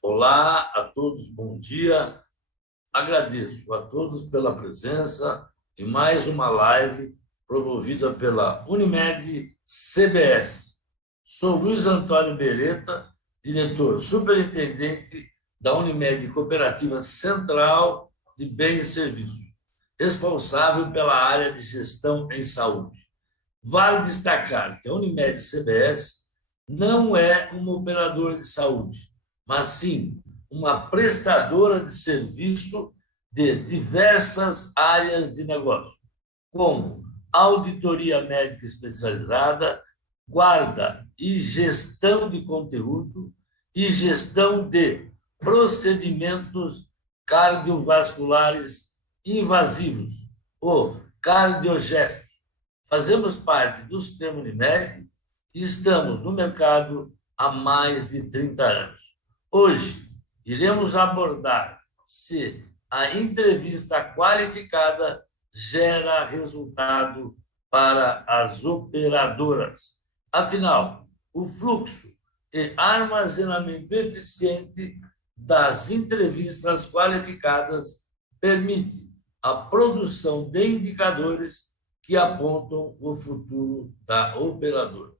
Olá a todos, bom dia. Agradeço a todos pela presença em mais uma live promovida pela Unimed CBS. Sou Luiz Antônio Beretta, diretor superintendente da Unimed Cooperativa Central de Bens e Serviços, responsável pela área de gestão em saúde. Vale destacar que a Unimed CBS não é uma operadora de saúde, mas sim uma prestadora de serviço de diversas áreas de negócio, como auditoria médica especializada, guarda e gestão de conteúdo e gestão de procedimentos cardiovasculares invasivos, ou cardiogest. Fazemos parte do sistema Unimed e estamos no mercado há mais de 30 anos. Hoje, iremos abordar se a entrevista qualificada gera resultado para as operadoras. Afinal, o fluxo e armazenamento eficiente das entrevistas qualificadas permite a produção de indicadores que apontam o futuro da operadora.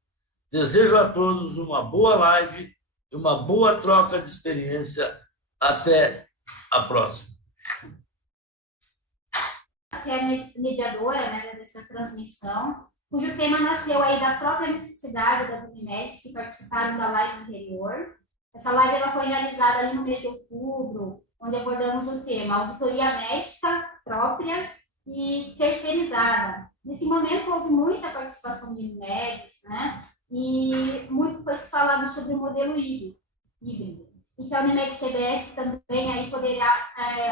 Desejo a todos uma boa live e uma boa troca de experiência. Até a próxima. Ser a mediadora, né, dessa transmissão, cujo tema nasceu aí da própria necessidade das Unimedes que participaram da live anterior. Essa live ela foi realizada ali no mês de outubro, onde abordamos o tema auditoria médica própria e terceirizada. Nesse momento houve muita participação de Unimedes, né? E muito foi se falado sobre o modelo híbrido. E que a Unimed CBS também aí poderá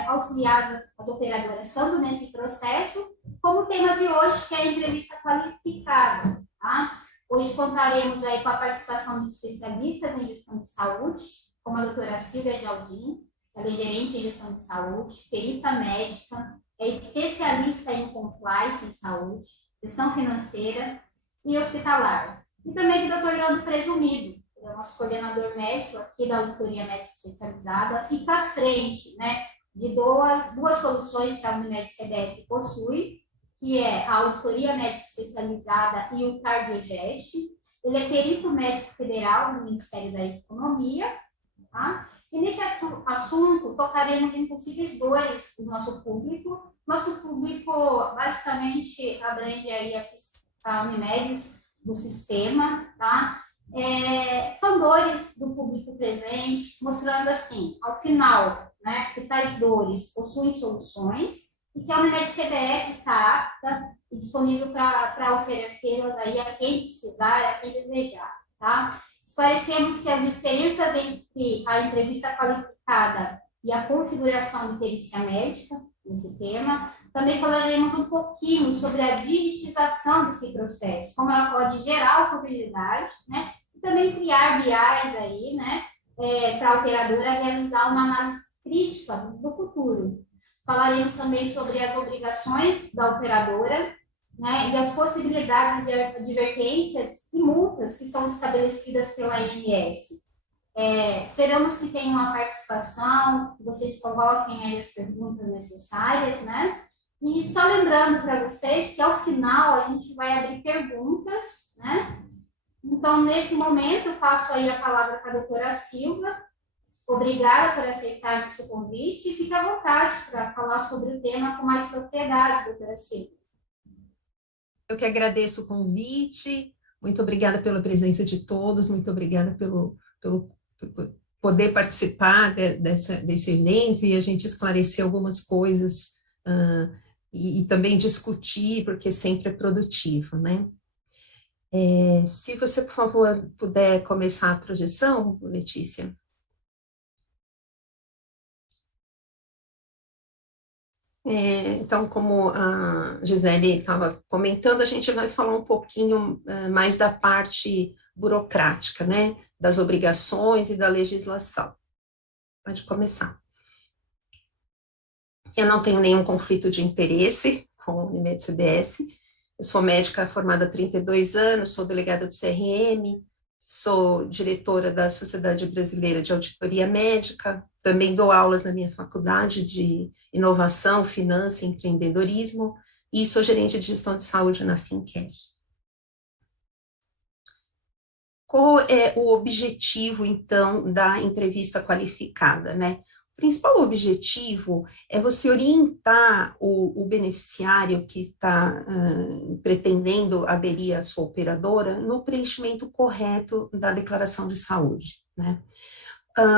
auxiliar as operadoras, tanto nesse processo, como o tema de hoje, que é a entrevista qualificada. Tá? Hoje contaremos aí com a participação de especialistas em gestão de saúde, como a doutora Silvia Gialdin, ela é gerente em gestão de saúde, perita médica, é especialista em compliance em saúde, gestão financeira e hospitalar. E também do Dr. Leandro Presumido, que é o nosso coordenador médico aqui da auditoria médica especializada, fica à frente, né, de duas soluções que a Unimed CBS possui, que é a auditoria médica especializada e o cardiogest. Ele é perito médico federal do Ministério da Economia, tá? E nesse assunto tocaremos em possíveis dores do nosso público. Nosso público basicamente abrange aí a Unimedes do sistema, tá? São dores do público presente, mostrando assim, ao final, né, que tais dores possuem soluções e que a Unimed CBS está apta e disponível para oferecê-las aí a quem precisar, a quem desejar, tá? Esclarecemos que as diferenças entre a entrevista qualificada e a configuração de perícia médica, nesse tema. Também falaremos um pouquinho sobre a digitização desse processo, como ela pode gerar oportunidades, né? E também criar BIs aí, né? Para a operadora realizar uma análise crítica do futuro. Falaremos também sobre as obrigações da operadora, né, e as possibilidades de advertências e multas que são estabelecidas pela ANS. Esperamos que tenham uma participação, que vocês coloquem aí as perguntas necessárias, né? E só lembrando para vocês que ao final a gente vai abrir perguntas, né? Então, nesse momento, eu passo aí a palavra para a doutora Silva. Obrigada por aceitar o seu convite e fique à vontade para falar sobre o tema com mais propriedade, doutora Silva. Eu que agradeço o convite, muito obrigada pela presença de todos, muito obrigada pelo poder participar desse evento e a gente esclarecer algumas coisas e também discutir, porque sempre é produtivo, né? Se você, por favor, puder começar a projeção, Letícia. Então, como a Gisele estava comentando, a gente vai falar um pouquinho mais da parte burocrática, né, das obrigações e da legislação. Pode começar. Eu não tenho nenhum conflito de interesse com a Unimed CBS, eu sou médica formada há 32 anos, sou delegada do CRM, sou diretora da Sociedade Brasileira de Auditoria Médica, também dou aulas na minha faculdade de inovação, finanças e empreendedorismo, e sou gerente de gestão de saúde na Fincare. Qual é o objetivo, então, da entrevista qualificada, né? O principal objetivo é você orientar o beneficiário que está pretendendo aderir à sua operadora no preenchimento correto da declaração de saúde, né?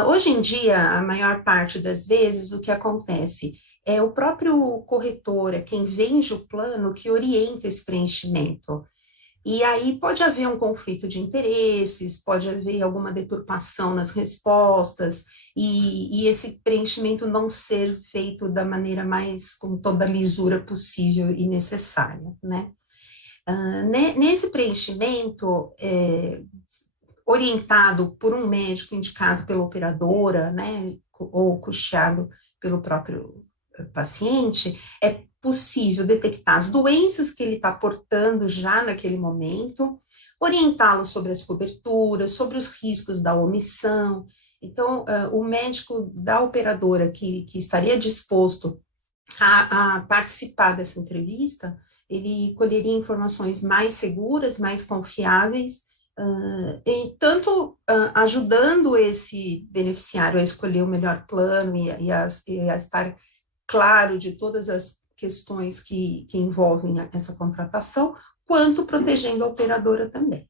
Hoje em dia, a maior parte das vezes, o que acontece é o próprio corretor, é quem vende o plano, que orienta esse preenchimento. E aí pode haver um conflito de interesses, pode haver alguma deturpação nas respostas, e esse preenchimento não ser feito da maneira mais, com toda a lisura possível e necessária, né? Nesse preenchimento, orientado por um médico indicado pela operadora, né, ou custeado pelo próprio paciente, é possível detectar as doenças que ele está portando já naquele momento, orientá-lo sobre as coberturas, sobre os riscos da omissão. Então, o médico da operadora que estaria disposto a participar dessa entrevista, ele colheria informações mais seguras, mais confiáveis, e tanto ajudando esse beneficiário a escolher o melhor plano e a estar claro de todas as questões que envolvem essa contratação, quanto protegendo a operadora também.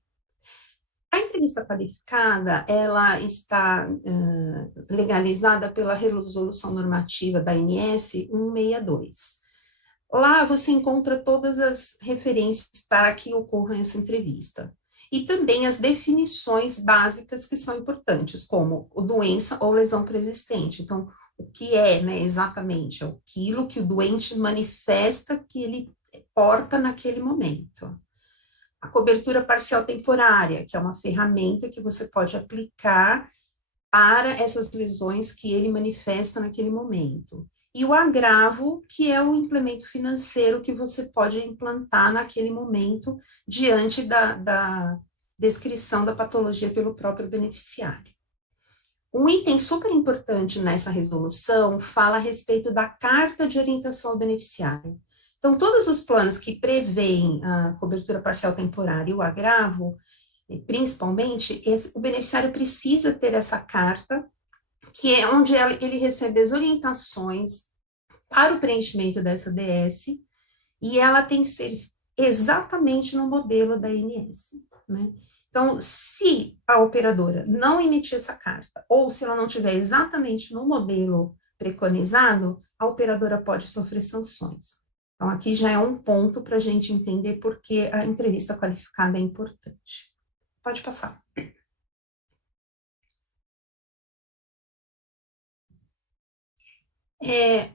A entrevista qualificada, ela está legalizada pela resolução normativa da ANS 162. Lá você encontra todas as referências para que ocorra essa entrevista. E também as definições básicas que são importantes, como doença ou lesão preexistente. Então, o que é, né, exatamente? É aquilo que o doente manifesta que ele porta naquele momento. A cobertura parcial temporária, que é uma ferramenta que você pode aplicar para essas lesões que ele manifesta naquele momento. E o agravo, que é o implemento financeiro que você pode implantar naquele momento diante da descrição da patologia pelo próprio beneficiário. Um item super importante nessa resolução fala a respeito da carta de orientação ao beneficiário. Então, todos os planos que prevêem a cobertura parcial temporária e o agravo, principalmente, o beneficiário precisa ter essa carta, que é onde ele recebe as orientações para o preenchimento dessa DS, e ela tem que ser exatamente no modelo da ANS, né? Então, se a operadora não emitir essa carta, ou se ela não tiver exatamente no modelo preconizado, a operadora pode sofrer sanções. Então, aqui já é um ponto para a gente entender por que a entrevista qualificada é importante. Pode passar.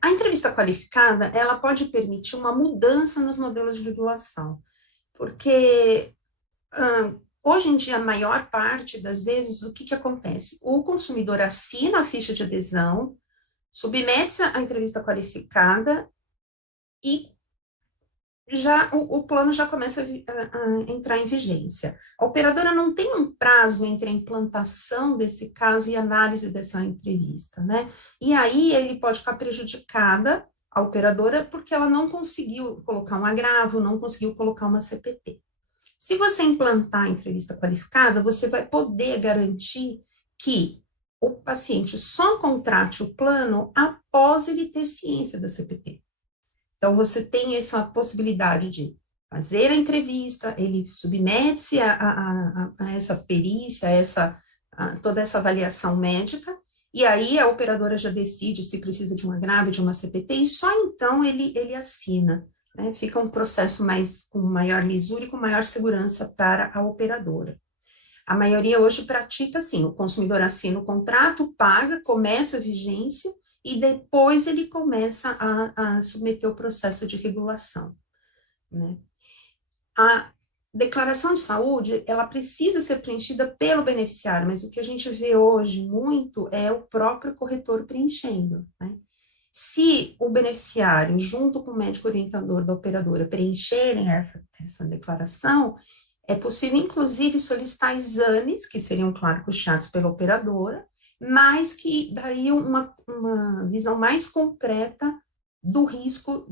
A entrevista qualificada, ela pode permitir uma mudança nos modelos de regulação, porque hoje em dia, a maior parte das vezes, o que acontece? O consumidor assina a ficha de adesão, submete-se à entrevista qualificada e já o plano já começa a entrar em vigência. A operadora não tem um prazo entre a implantação desse caso e a análise dessa entrevista, né? E aí ele pode ficar prejudicada, a operadora, porque ela não conseguiu colocar um agravo, não conseguiu colocar uma CPT. Se você implantar a entrevista qualificada, você vai poder garantir que o paciente só contrate o plano após ele ter ciência da CPT. Então, você tem essa possibilidade de fazer a entrevista, ele submete-se a essa perícia, toda essa avaliação médica, e aí a operadora já decide se precisa de um agravo, de uma CPT, e só então ele assina, né? Fica um processo com maior lisura e com maior segurança para a operadora. A maioria hoje pratica assim, o consumidor assina o contrato, paga, começa a vigência, e depois ele começa a submeter o processo de regulação, né? A declaração de saúde, ela precisa ser preenchida pelo beneficiário, mas o que a gente vê hoje muito é o próprio corretor preenchendo, né? Se o beneficiário, junto com o médico orientador da operadora, preencherem essa declaração, É possível, inclusive, solicitar exames, que seriam, claro, custeados pela operadora, mas que daí uma visão mais concreta do risco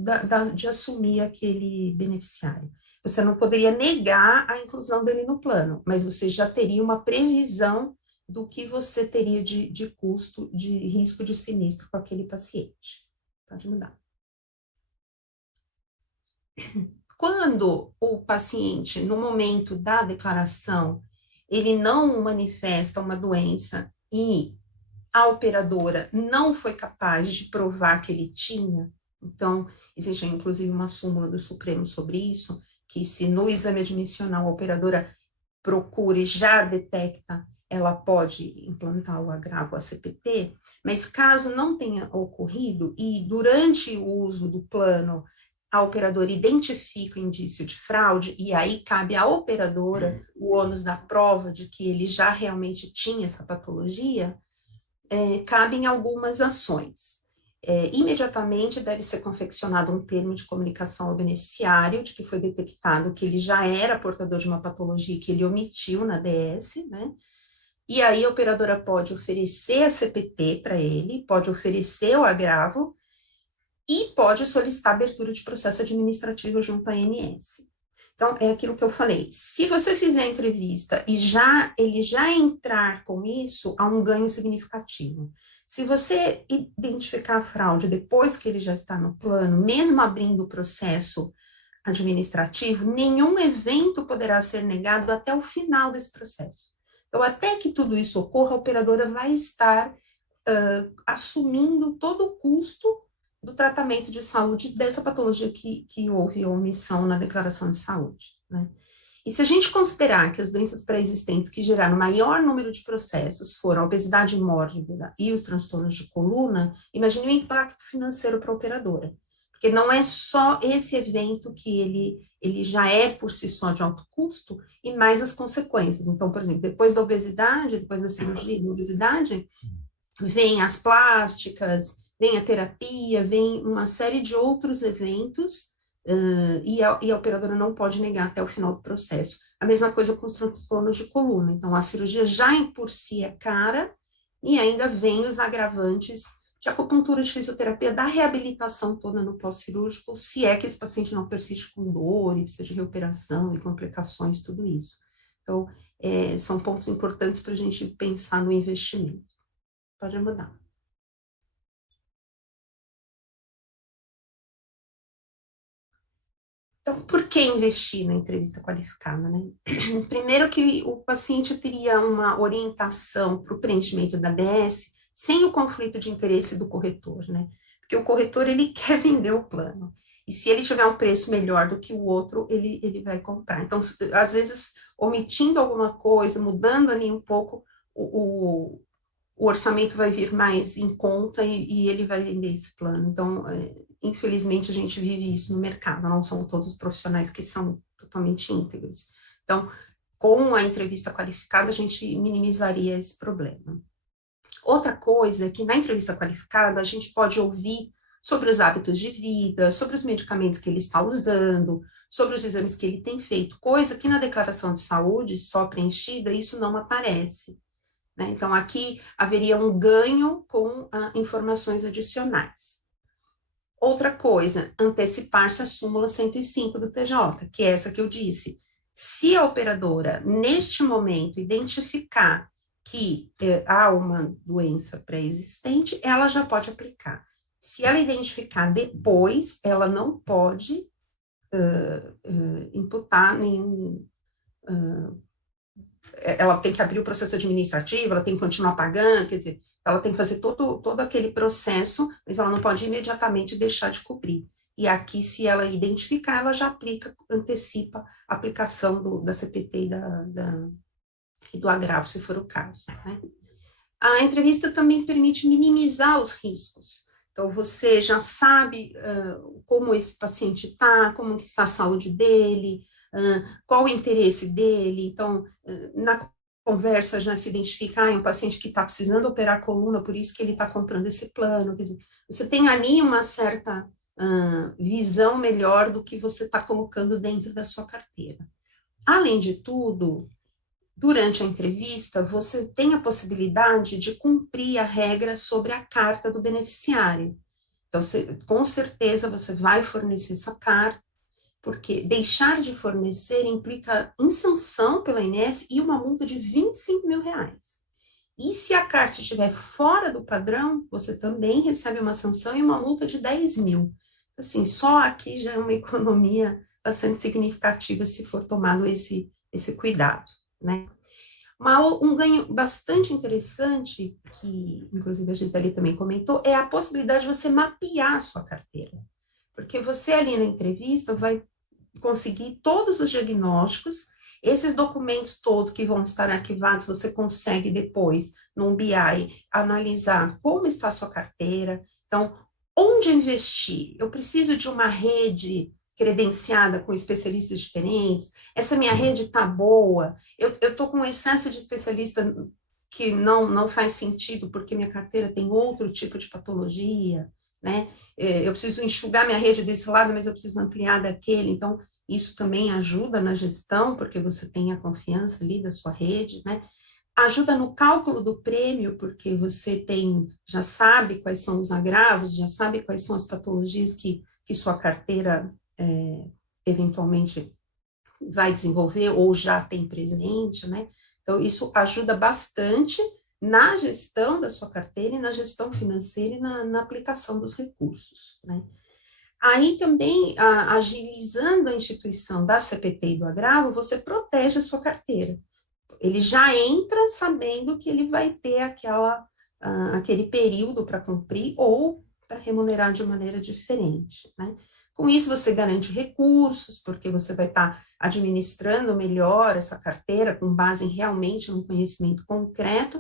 de assumir aquele beneficiário. Você não poderia negar a inclusão dele no plano, mas você já teria uma previsão do que você teria de custo, de risco de sinistro com aquele paciente. Pode mudar. Quando o paciente, no momento da declaração, ele não manifesta uma doença e a operadora não foi capaz de provar que ele tinha, então, existe inclusive uma súmula do Supremo sobre isso, que se no exame admissional a operadora procura e já detecta, ela pode implantar o agravo ACPT, mas caso não tenha ocorrido e durante o uso do plano a operadora identifica o indício de fraude, e aí cabe à operadora o ônus da prova de que ele já realmente tinha essa patologia, cabem algumas ações. Imediatamente deve ser confeccionado um termo de comunicação ao beneficiário, de que foi detectado que ele já era portador de uma patologia que ele omitiu na DS, né? E aí a operadora pode oferecer a CPT para ele, pode oferecer o agravo e pode solicitar abertura de processo administrativo junto à ANS. Então, é aquilo que eu falei, se você fizer a entrevista e ele já entrar com isso, há um ganho significativo. Se você identificar a fraude depois que ele já está no plano, mesmo abrindo o processo administrativo, nenhum evento poderá ser negado até o final desse processo. Então, até que tudo isso ocorra, a operadora vai estar assumindo todo o custo do tratamento de saúde dessa patologia que houve omissão na declaração de saúde, né? E se a gente considerar que as doenças pré-existentes que geraram maior número de processos foram a obesidade mórbida e os transtornos de coluna, imagine o impacto financeiro para a operadora, porque não é só esse evento que ele já é por si só de alto custo, e mais as consequências. Então, por exemplo, depois da obesidade, depois da cirurgia de obesidade, vem as plásticas, vem a terapia, vem uma série de outros eventos, e a operadora não pode negar até o final do processo. A mesma coisa com os transtornos de coluna. Então, a cirurgia já por si é cara, e ainda vem os agravantes de acupuntura, de fisioterapia, da reabilitação toda no pós-cirúrgico, se é que esse paciente não persiste com dor, e precisa de reoperação e complicações, tudo isso. Então, são pontos importantes para a gente pensar no investimento. Pode mudar. Então, por que investir na entrevista qualificada, né? Primeiro que o paciente teria uma orientação para o preenchimento da DS sem o conflito de interesse do corretor, né? Porque o corretor, ele quer vender o plano. E se ele tiver um preço melhor do que o outro, ele vai comprar. Então, às vezes, omitindo alguma coisa, mudando ali um pouco, o orçamento vai vir mais em conta e ele vai vender esse plano. Então, infelizmente, a gente vive isso no mercado, não são todos os profissionais que são totalmente íntegros. Então, com a entrevista qualificada, a gente minimizaria esse problema. Outra coisa é que na entrevista qualificada, a gente pode ouvir sobre os hábitos de vida, sobre os medicamentos que ele está usando, sobre os exames que ele tem feito, coisa que na declaração de saúde, só preenchida, isso não aparece, né? Então, aqui haveria um ganho com informações adicionais. Outra coisa, antecipar-se à súmula 105 do TJ, que é essa que eu disse. Se a operadora, neste momento, identificar que há uma doença pré-existente, ela já pode aplicar. Se ela identificar depois, ela não pode imputar nenhum... ela tem que abrir o processo administrativo, ela tem que continuar pagando, quer dizer, ela tem que fazer todo aquele processo, mas ela não pode imediatamente deixar de cobrir. E aqui, se ela identificar, ela já aplica, antecipa a aplicação da CPT e do agravo, se for o caso, né? A entrevista também permite minimizar os riscos. Então, você já sabe como esse paciente está, como que está a saúde dele, qual o interesse dele. Então, na conversa já se identifica, um paciente que está precisando operar a coluna, por isso que ele está comprando esse plano. Quer dizer, você tem ali uma certa visão melhor do que você está colocando dentro da sua carteira. Além de tudo, durante a entrevista, você tem a possibilidade de cumprir a regra sobre a carta do beneficiário. Então, com certeza, você vai fornecer essa carta, porque deixar de fornecer implica sanção pela INSS e uma multa de R$ 25.000. E se a carta estiver fora do padrão, você também recebe uma sanção e uma multa de 10.000. Assim, só aqui já é uma economia bastante significativa se for tomado esse cuidado, né? Um ganho bastante interessante, que inclusive a Gisele também comentou, é a possibilidade de você mapear a sua carteira. Porque você ali na entrevista vai conseguir todos os diagnósticos, esses documentos todos que vão estar arquivados, você consegue depois, num BI, analisar como está a sua carteira. Então, onde investir? Eu preciso de uma rede credenciada com especialistas diferentes? Essa minha rede está boa? Eu estou com um excesso de especialista que não faz sentido, porque minha carteira tem outro tipo de patologia, né? Eu preciso enxugar minha rede desse lado, mas eu preciso ampliar daquele. Então, isso também ajuda na gestão, porque você tem a confiança ali da sua rede, né? Ajuda no cálculo do prêmio, porque você já sabe quais são os agravos, já sabe quais são as patologias que sua carteira eventualmente vai desenvolver ou já tem presente, né? Então, isso ajuda bastante na gestão da sua carteira e na gestão financeira e na aplicação dos recursos, né? Aí também, agilizando a instituição da CPT e do agravo, você protege a sua carteira. Ele já entra sabendo que ele vai ter aquele período para cumprir ou para remunerar de maneira diferente, né? Com isso, você garante recursos, porque você vai estar administrando melhor essa carteira com base realmente num conhecimento concreto,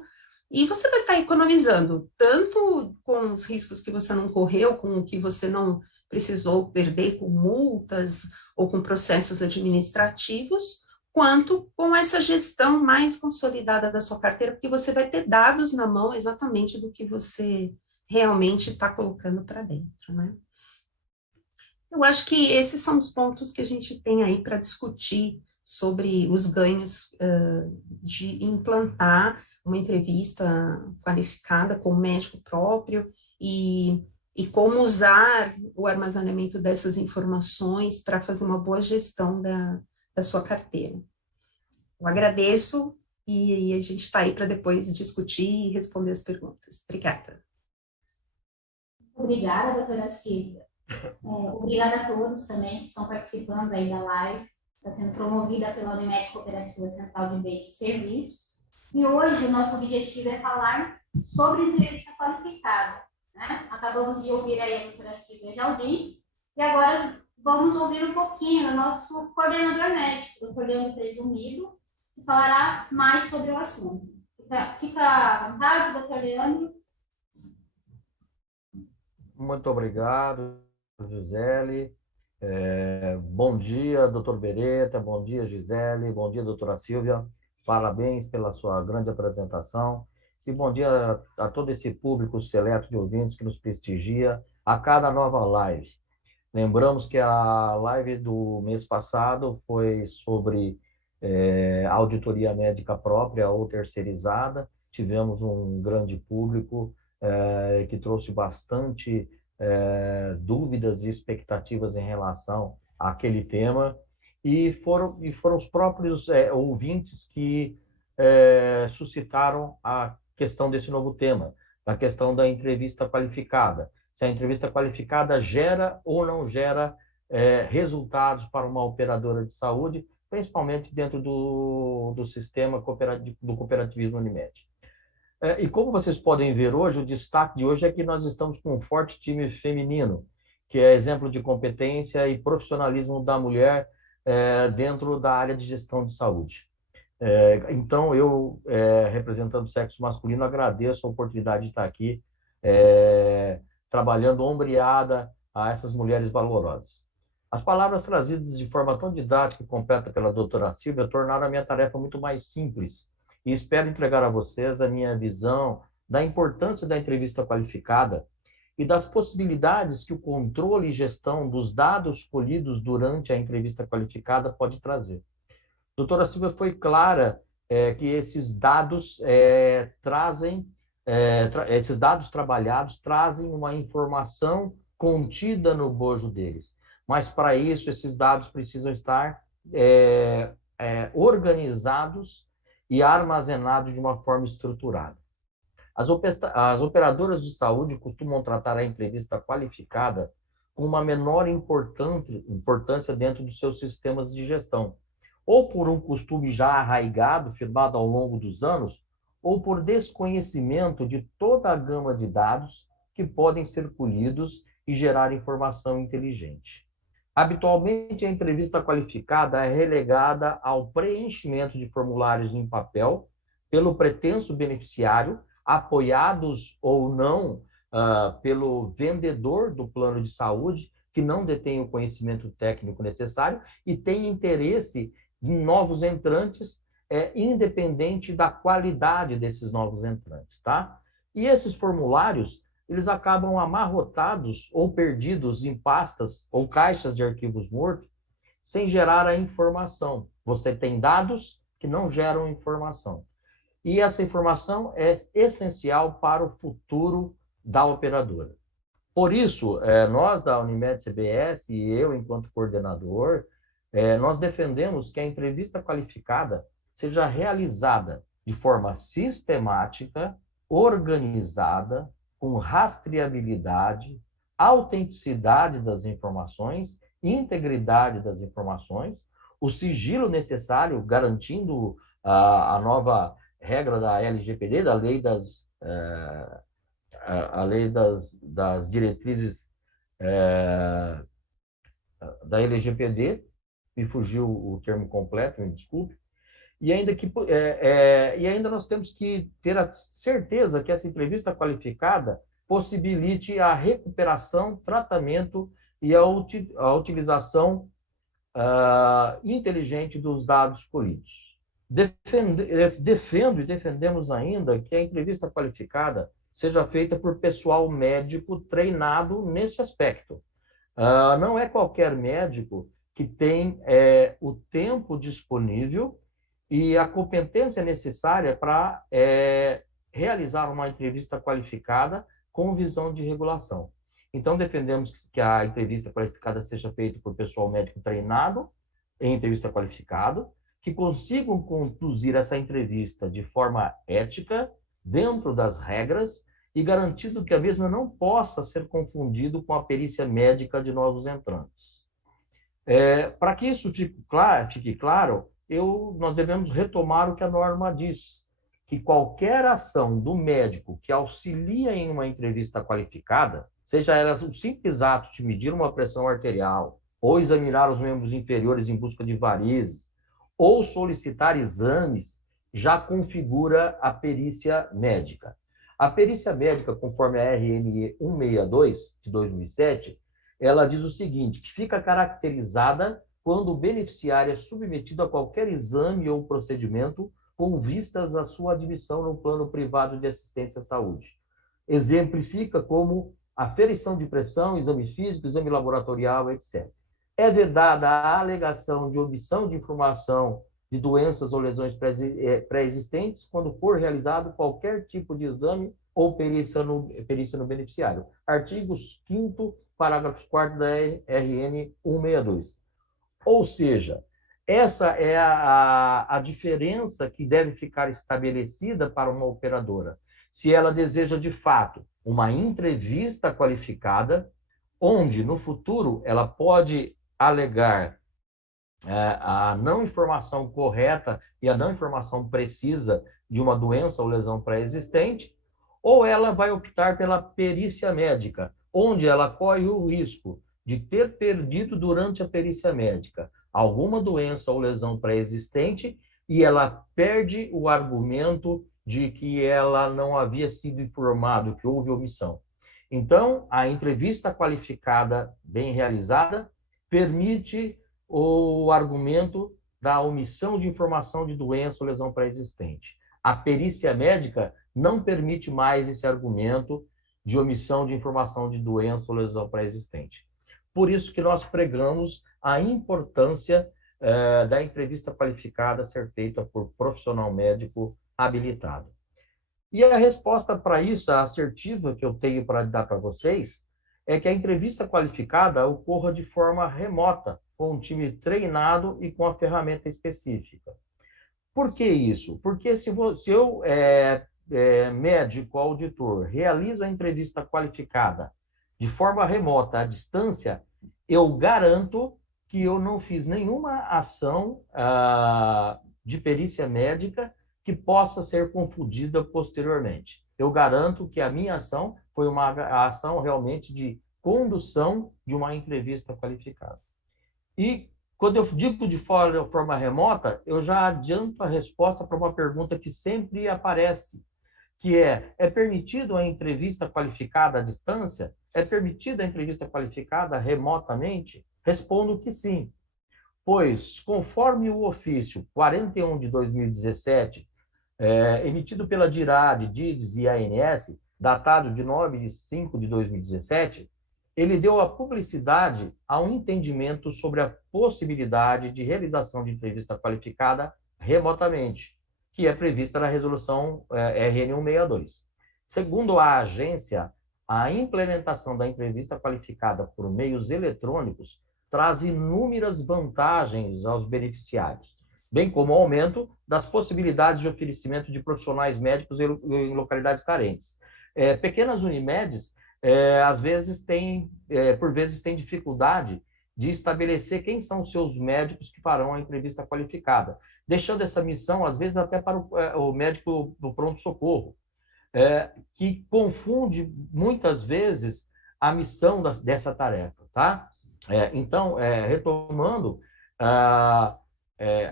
e você vai estar economizando, tanto com os riscos que você não correu, com o que você não precisou perder com multas ou com processos administrativos, quanto com essa gestão mais consolidada da sua carteira, porque você vai ter dados na mão exatamente do que você realmente está colocando para dentro, né? Eu acho que esses são os pontos que a gente tem aí para discutir sobre os ganhos de implantar uma entrevista qualificada com o médico próprio e como usar o armazenamento dessas informações para fazer uma boa gestão da sua carteira. Eu agradeço e a gente está aí para depois discutir e responder as perguntas. Obrigada. Obrigada, doutora Silvia. Obrigada a todos também que estão participando aí da live. Está sendo promovida pela Unimed Cooperativa Central de Bens e Serviços. E hoje o nosso objetivo é falar sobre entrevista qualificada, né? Acabamos de ouvir aí a doutora Silvia Jaldim, e agora vamos ouvir um pouquinho do nosso coordenador médico, doutor Leandro Presumido, que falará mais sobre o assunto. Fica à vontade, doutor Leandro. Muito obrigado, Gisele. Bom dia, doutor Beretta, bom dia, Gisele, bom dia, doutora Silvia. Parabéns pela sua grande apresentação. E bom dia a todo esse público seleto de ouvintes que nos prestigia a cada nova live. Lembramos que a live do mês passado foi sobre auditoria médica própria ou terceirizada. Tivemos um grande público que trouxe bastante dúvidas e expectativas em relação àquele tema, e foram os próprios ouvintes que suscitaram a questão desse novo tema, a questão da entrevista qualificada. Se a entrevista qualificada gera ou não gera resultados para uma operadora de saúde, principalmente dentro do sistema do cooperativismo Unimed. E como vocês podem ver hoje, o destaque de hoje é que nós estamos com um forte time feminino, que é exemplo de competência e profissionalismo da mulher dentro da área de gestão de saúde. Então, eu, representando o sexo masculino, agradeço a oportunidade de estar aqui trabalhando ombreada a essas mulheres valorosas. As palavras trazidas de forma tão didática e completa pela doutora Silvia tornaram a minha tarefa muito mais simples, e espero entregar a vocês a minha visão da importância da entrevista qualificada e das possibilidades que o controle e gestão dos dados colhidos durante a entrevista qualificada pode trazer. Doutora Silvia foi clara que esses dados esses dados trabalhados trazem uma informação contida no bojo deles. Mas, para isso, esses dados precisam estar organizados e armazenados de uma forma estruturada. As operadoras de saúde costumam tratar a entrevista qualificada com uma menor importância dentro dos seus sistemas de gestão, ou por um costume já arraigado, firmado ao longo dos anos, ou por desconhecimento de toda a gama de dados que podem ser colhidos e gerar informação inteligente. Habitualmente, a entrevista qualificada é relegada ao preenchimento de formulários em papel pelo pretenso beneficiário, apoiados ou não pelo vendedor do plano de saúde, que não detém o conhecimento técnico necessário e tem interesse em novos entrantes, independente da qualidade desses novos entrantes, tá? E esses formulários, eles acabam amarrotados ou perdidos em pastas ou caixas de arquivos mortos, sem gerar a informação. Você tem dados que não geram informação. E essa informação é essencial para o futuro da operadora. Por isso, nós da Unimed CBS e eu, enquanto coordenador, nós defendemos que a entrevista qualificada seja realizada de forma sistemática, organizada, com rastreabilidade, autenticidade das informações, integridade das informações, o sigilo necessário, garantindo a nova regra da LGPD, da lei das diretrizes da LGPD, me fugiu o termo completo, me desculpe, e ainda nós temos que ter a certeza que essa entrevista qualificada possibilite a recuperação, tratamento e a utilização inteligente dos dados colhidos. Defendo e defendemos ainda que a entrevista qualificada seja feita por pessoal médico treinado nesse aspecto. Não é qualquer médico que tem o tempo disponível e a competência necessária para realizar uma entrevista qualificada com visão de regulação. Então, defendemos que a entrevista qualificada seja feita por pessoal médico treinado em entrevista qualificada, que consigam conduzir essa entrevista de forma ética, dentro das regras, e garantindo que a mesma não possa ser confundido com a perícia médica de novos entrantes. Para que isso fique claro, nós devemos retomar o que a norma diz, que qualquer ação do médico que auxilia em uma entrevista qualificada, seja ela o simples ato de medir uma pressão arterial, ou examinar os membros inferiores em busca de varizes, ou solicitar exames, já configura a perícia médica. A perícia médica, conforme a RN 162, de 2007, ela diz o seguinte, que fica caracterizada quando o beneficiário é submetido a qualquer exame ou procedimento com vistas à sua admissão no plano privado de assistência à saúde. Exemplifica como aferição de pressão, exame físico, exame laboratorial, etc. É vedada a alegação de omissão de informação de doenças ou lesões pré-existentes quando for realizado qualquer tipo de exame ou perícia no beneficiário. Artigos 5º, parágrafos 4º da RN 162. Ou seja, essa é a diferença que deve ficar estabelecida para uma operadora. Se ela deseja, de fato, uma entrevista qualificada, onde, no futuro, ela pode alegar a não informação correta e a não informação precisa de uma doença ou lesão pré-existente, ou ela vai optar pela perícia médica, onde ela corre o risco de ter perdido durante a perícia médica alguma doença ou lesão pré-existente e ela perde o argumento de que ela não havia sido informado, que houve omissão. Então, a entrevista qualificada bem realizada permite o argumento da omissão de informação de doença ou lesão pré-existente. A perícia médica não permite mais esse argumento de omissão de informação de doença ou lesão pré-existente. Por isso que nós pregamos a importância da entrevista qualificada ser feita por profissional médico habilitado. E a resposta para isso, a assertiva que eu tenho para dar para vocês, é que a entrevista qualificada ocorra de forma remota, com um time treinado e com a ferramenta específica. Por que isso? Porque se eu, médico, auditor, realizo a entrevista qualificada de forma remota, à distância, eu garanto que eu não fiz nenhuma ação de perícia médica que possa ser confundida posteriormente. Eu garanto que a minha ação foi uma ação realmente de condução de uma entrevista qualificada. E quando eu digo de forma remota, eu já adianto a resposta para uma pergunta que sempre aparece, que é permitido a entrevista qualificada à distância? É permitida a entrevista qualificada remotamente? Respondo que sim, pois, conforme o ofício 41 de 2017, emitido pela DIRAD, DIDES e ANS, datado de 9 de 5 de 2017, ele deu a publicidade a um entendimento sobre a possibilidade de realização de entrevista qualificada remotamente, que é prevista na resolução RN 162. Segundo a agência, a implementação da entrevista qualificada por meios eletrônicos traz inúmeras vantagens aos beneficiários, bem como o aumento das possibilidades de oferecimento de profissionais médicos em localidades carentes. Pequenas Unimedes, às vezes, por vezes, têm dificuldade de estabelecer quem são os seus médicos que farão a entrevista qualificada, deixando essa missão, às vezes, até para o médico do pronto-socorro, que confunde, muitas vezes, a missão dessa tarefa, tá? Então, retomando,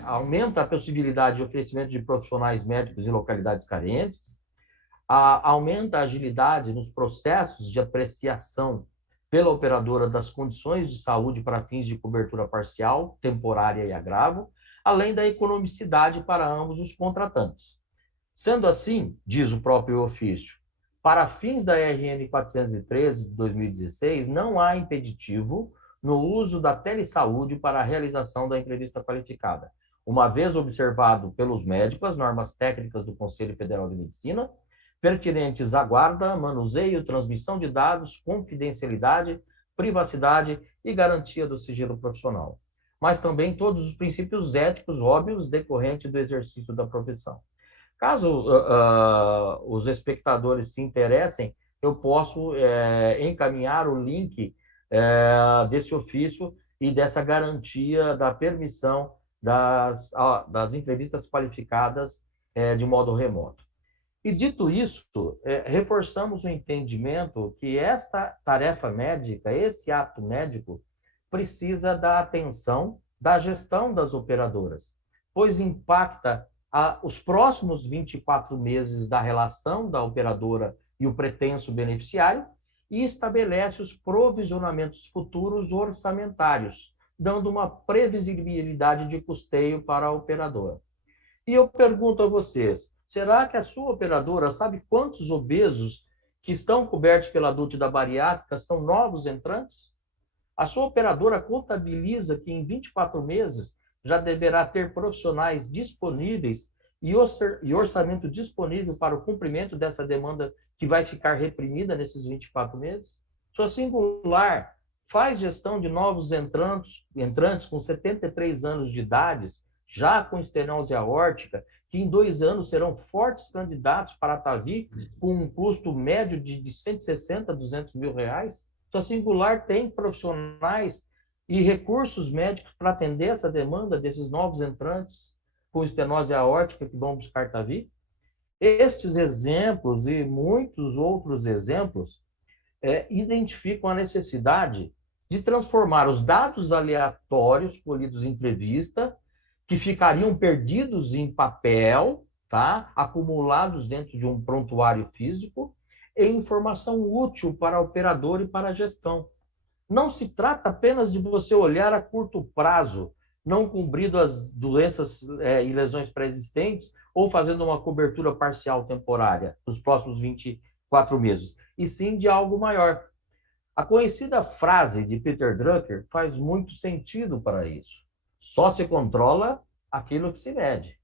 aumenta a possibilidade de oferecimento de profissionais médicos em localidades carentes, aumenta a agilidade nos processos de apreciação pela operadora das condições de saúde para fins de cobertura parcial, temporária e agravo, além da economicidade para ambos os contratantes. Sendo assim, diz o próprio ofício, para fins da RN 413 de 2016, não há impeditivo no uso da telesaúde para a realização da entrevista qualificada, uma vez observado pelos médicos as normas técnicas do Conselho Federal de Medicina, pertinentes à guarda, manuseio, transmissão de dados, confidencialidade, privacidade e garantia do sigilo profissional, mas também todos os princípios éticos óbvios decorrentes do exercício da profissão. Caso os espectadores se interessem, eu posso encaminhar o link desse ofício e dessa garantia da permissão das entrevistas qualificadas de modo remoto. E dito isso, reforçamos o entendimento que esta tarefa médica, esse ato médico, precisa da atenção da gestão das operadoras, pois impacta os próximos 24 meses da relação da operadora e o pretenso beneficiário e estabelece os provisionamentos futuros orçamentários, dando uma previsibilidade de custeio para a operadora. E eu pergunto a vocês, será que a sua operadora sabe quantos obesos que estão cobertos pela adulta da bariátrica são novos entrantes? A sua operadora contabiliza que em 24 meses já deverá ter profissionais disponíveis e orçamento disponível para o cumprimento dessa demanda que vai ficar reprimida nesses 24 meses? Sua singular faz gestão de novos entrantes com 73 anos de idade, já com estenose aórtica, que em 2 anos serão fortes candidatos para a TAVI, com um custo médio de 160 a 200 mil reais? Sua singular tem profissionais e recursos médicos para atender essa demanda desses novos entrantes com estenose aórtica que vão buscar TAVI? Estes exemplos e muitos outros exemplos identificam a necessidade de transformar os dados aleatórios colhidos em entrevista, que ficariam perdidos em papel, tá? Acumulados dentro de um prontuário físico, em informação útil para a operadora e para a gestão. Não se trata apenas de você olhar a curto prazo, não cobrindo as doenças e lesões pré-existentes ou fazendo uma cobertura parcial temporária nos próximos 24 meses, e sim de algo maior. A conhecida frase de Peter Drucker faz muito sentido para isso. Só se controla aquilo que se mede.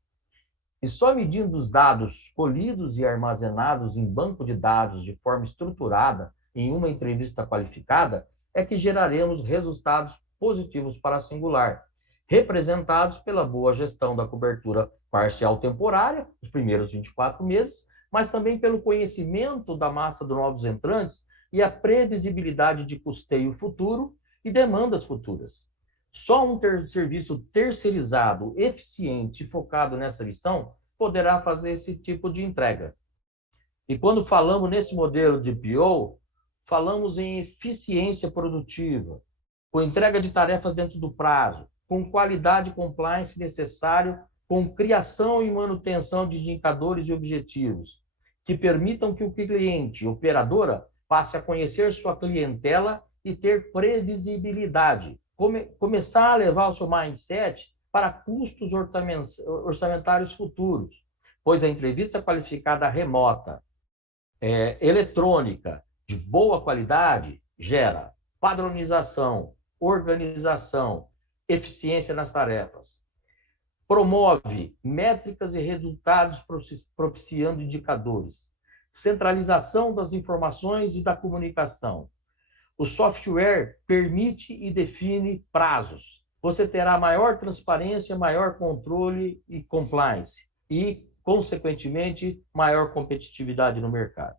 E só medindo os dados colhidos e armazenados em banco de dados de forma estruturada em uma entrevista qualificada é que geraremos resultados positivos para a singular, representados pela boa gestão da cobertura parcial temporária, os primeiros 24 meses, mas também pelo conhecimento da massa de novos entrantes e a previsibilidade de custeio futuro e demandas futuras. Só um serviço terceirizado, eficiente e focado nessa lição poderá fazer esse tipo de entrega. E quando falamos nesse modelo de PO, falamos em eficiência produtiva, com entrega de tarefas dentro do prazo, com qualidade e compliance necessário, com criação e manutenção de indicadores e objetivos, que permitam que o cliente, operadora, passe a conhecer sua clientela e ter previsibilidade. Começar a levar o seu mindset para custos orçamentários futuros, pois a entrevista qualificada remota, eletrônica, de boa qualidade, gera padronização, organização, eficiência nas tarefas. Promove métricas e resultados propiciando indicadores. Centralização das informações e da comunicação. O software permite e define prazos. Você terá maior transparência, maior controle e compliance e, consequentemente, maior competitividade no mercado.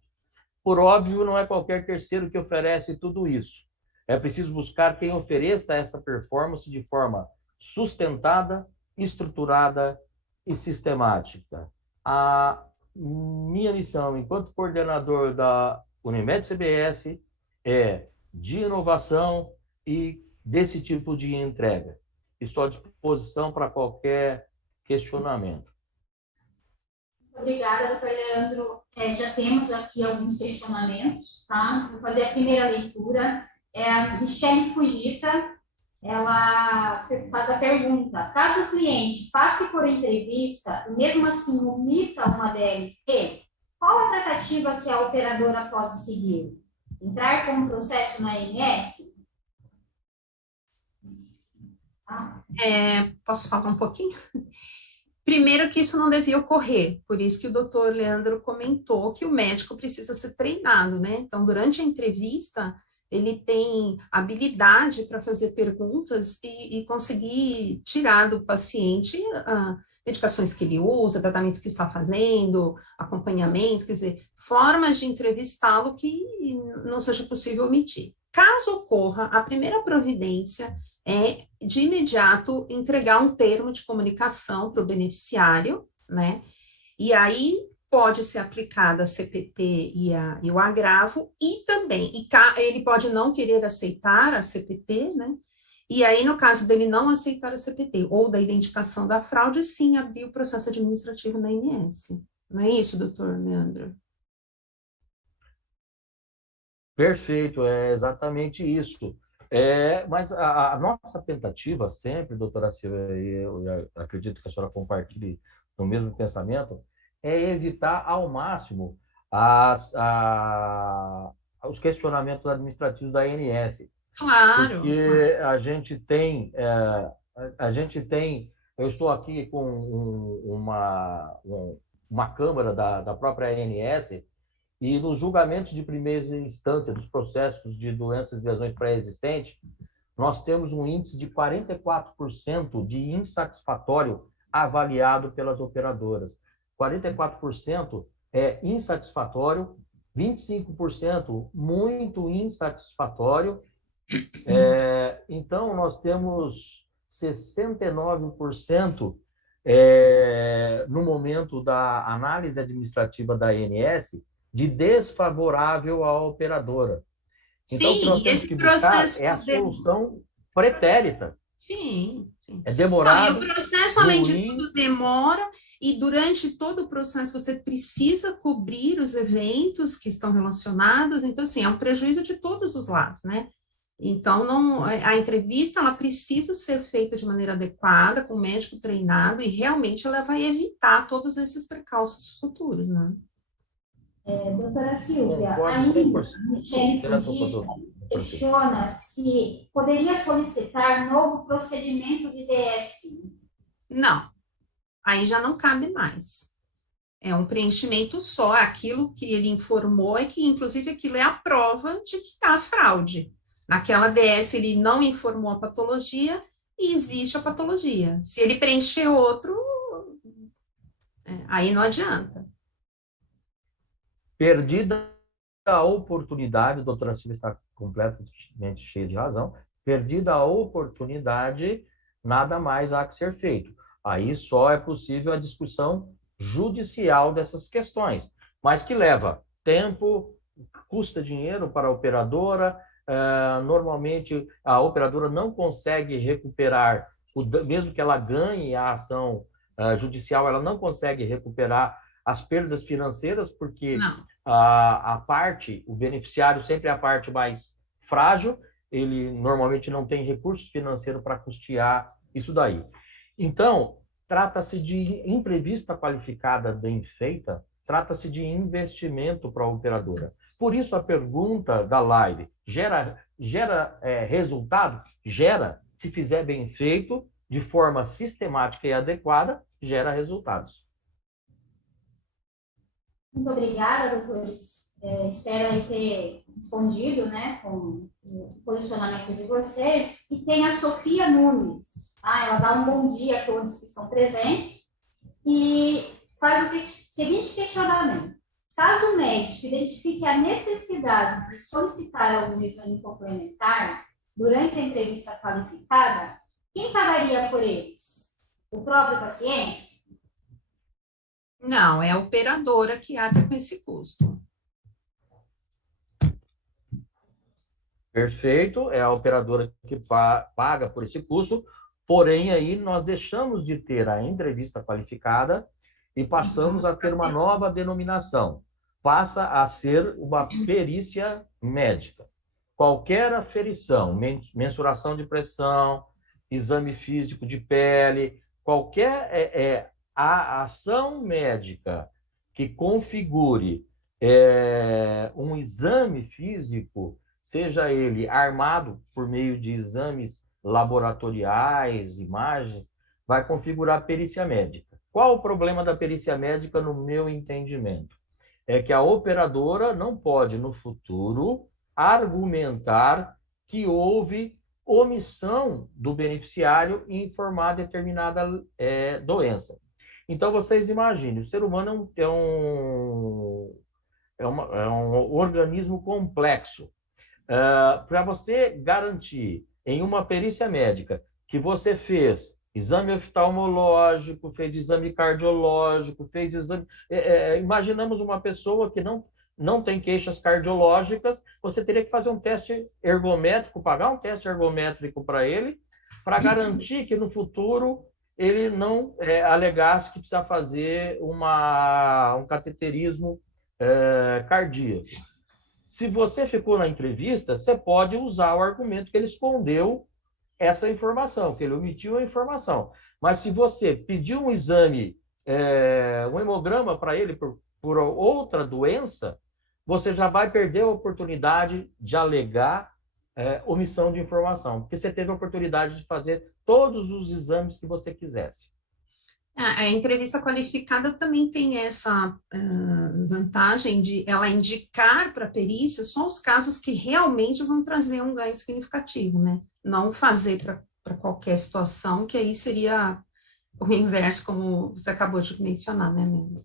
Por óbvio, não é qualquer terceiro que oferece tudo isso. É preciso buscar quem ofereça essa performance de forma sustentada, estruturada e sistemática. A minha missão, enquanto coordenador da Unimed CBS, é de inovação e desse tipo de entrega. Estou à disposição para qualquer questionamento. Obrigada, doutor Leandro. Já temos aqui alguns questionamentos, tá? Vou fazer a primeira leitura. A Michele Fujita, ela faz a pergunta: caso o cliente passe por entrevista e mesmo assim omita uma DLT, qual a tratativa que a operadora pode seguir? Entrar com um processo na ANS? Posso falar um pouquinho? Primeiro que isso não devia ocorrer, por isso que o doutor Leandro comentou que o médico precisa ser treinado, né? Então, durante a entrevista, ele tem habilidade para fazer perguntas e conseguir tirar do paciente medicações que ele usa, tratamentos que está fazendo, acompanhamentos, quer dizer, formas de entrevistá-lo que não seja possível omitir. Caso ocorra, a primeira providência é, de imediato, entregar um termo de comunicação para o beneficiário, né? E aí pode ser aplicada a CPT e o agravo, e também, ele pode não querer aceitar a CPT, né? E aí, no caso dele não aceitar a CPT ou da identificação da fraude, sim, abrir o processo administrativo na ANS. Não é isso, doutor Leandro? Perfeito, é exatamente isso. Mas a nossa tentativa sempre, doutora Silvia, e eu acredito que a senhora compartilhe o mesmo pensamento, é evitar ao máximo os questionamentos administrativos da ANS. Claro. Porque a gente tem, eu estou aqui com uma câmara da própria ANS, e nos julgamentos de primeira instância dos processos de doenças e lesões pré-existentes, nós temos um índice de 44% de insatisfatório avaliado pelas operadoras. 44% é insatisfatório, 25% muito insatisfatório. Então, nós temos 69% no momento da análise administrativa da ANS, de desfavorável à operadora. Então, sim, o que nós temos que buscar é a solução pretérita. Sim. É demorado. Não, e o processo, além de tudo, demora, e durante todo o processo você precisa cobrir os eventos que estão relacionados, então, assim, é um prejuízo de todos os lados, né? Então, a entrevista, ela precisa ser feita de maneira adequada, com o médico treinado, e realmente ela vai evitar todos esses precalços futuros, né? Doutora Silvia, Concordo ainda 100% Michele com o Fugita doutor. questiona se poderia solicitar novo procedimento de DS. Não, aí já não cabe mais. É um preenchimento só, aquilo que ele informou é que, inclusive, aquilo é a prova de que há fraude. Naquela DS ele não informou a patologia e existe a patologia. Se ele preencher outro, aí não adianta. Perdida a oportunidade, a doutora Silvia está completamente cheia de razão, perdida a oportunidade, nada mais há que ser feito. Aí só é possível a discussão judicial dessas questões, mas que leva tempo, custa dinheiro para a operadora, normalmente a operadora não consegue recuperar, mesmo que ela ganhe a ação judicial, ela não consegue recuperar as perdas financeiras, porque Não. o beneficiário sempre é a parte mais frágil, ele normalmente não tem recursos financeiros para custear isso daí. Então, trata-se de imprevista qualificada bem feita, trata-se de investimento para a operadora. Por isso, a pergunta da live, gera resultado? Gera. Se fizer bem feito, de forma sistemática e adequada, gera resultados. Muito obrigada, doutores. Espero aí ter respondido, né, com o posicionamento de vocês. E tem a Sofia Nunes. Ela dá um bom dia a todos que estão presentes e faz o seguinte questionamento. Caso o médico identifique a necessidade de solicitar algum exame complementar durante a entrevista qualificada, quem pagaria por eles? O próprio paciente? Não, é a operadora que arca com esse custo. Perfeito, é a operadora que paga por esse custo, porém aí nós deixamos de ter a entrevista qualificada e passamos a ter uma nova denominação. Passa a ser uma perícia médica. Qualquer aferição, mensuração de pressão, exame físico de pele, qualquer a ação médica que configure um exame físico, seja ele armado por meio de exames laboratoriais, imagens, vai configurar perícia médica. Qual o problema da perícia médica, no meu entendimento? É que a operadora não pode, no futuro, argumentar que houve omissão do beneficiário em informar determinada doença. Então, vocês imaginem, o ser humano é um organismo complexo. Para você garantir em uma perícia médica que você fez exame oftalmológico, fez exame cardiológico, fez exame... imaginamos uma pessoa que não tem queixas cardiológicas, você teria que fazer um teste ergométrico, pagar um teste ergométrico para ele, para garantir que no futuro ele não alegasse que precisa fazer um cateterismo cardíaco. Se você ficou na entrevista, você pode usar o argumento que ele escondeu essa informação, que ele omitiu a informação. Mas se você pediu um exame, um hemograma para ele por outra doença, você já vai perder a oportunidade de alegar omissão de informação, porque você teve a oportunidade de fazer todos os exames que você quisesse. A entrevista qualificada também tem essa vantagem de ela indicar para a perícia só os casos que realmente vão trazer um ganho significativo, né? Não fazer para qualquer situação, que aí seria o inverso, como você acabou de mencionar, né, Mel?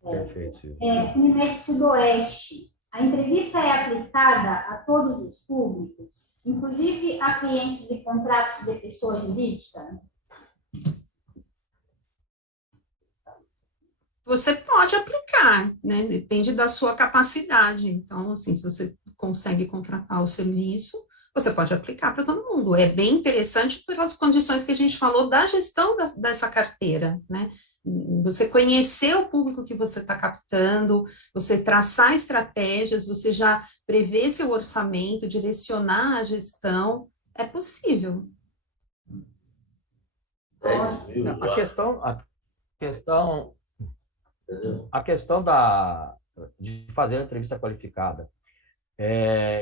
Perfeito. Unimed Sudoeste. A entrevista é aplicada a todos os públicos, inclusive a clientes e contratos de pessoa jurídica? Você pode aplicar, né? Depende da sua capacidade. Então, assim, se você consegue contratar o serviço, você pode aplicar para todo mundo. É bem interessante pelas condições que a gente falou da gestão dessa carteira, né? Você conhecer o público que você está captando, você traçar estratégias, você já prever seu orçamento, direcionar a gestão, é possível. A questão Entendeu? A questão de fazer a entrevista qualificada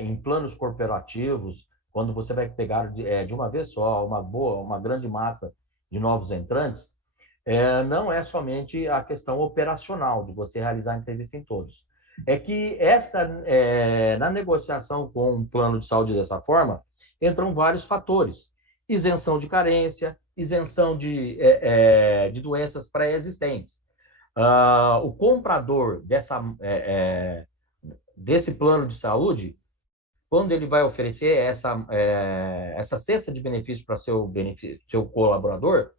em planos corporativos, quando você vai pegar de uma vez só uma grande massa de novos entrantes, não é somente a questão operacional de você realizar a entrevista em todos. É que na negociação com um plano de saúde dessa forma, entram vários fatores. Isenção de carência, isenção de doenças pré-existentes. O comprador desse plano de saúde, quando ele vai oferecer essa cesta de benefícios para seu colaborador,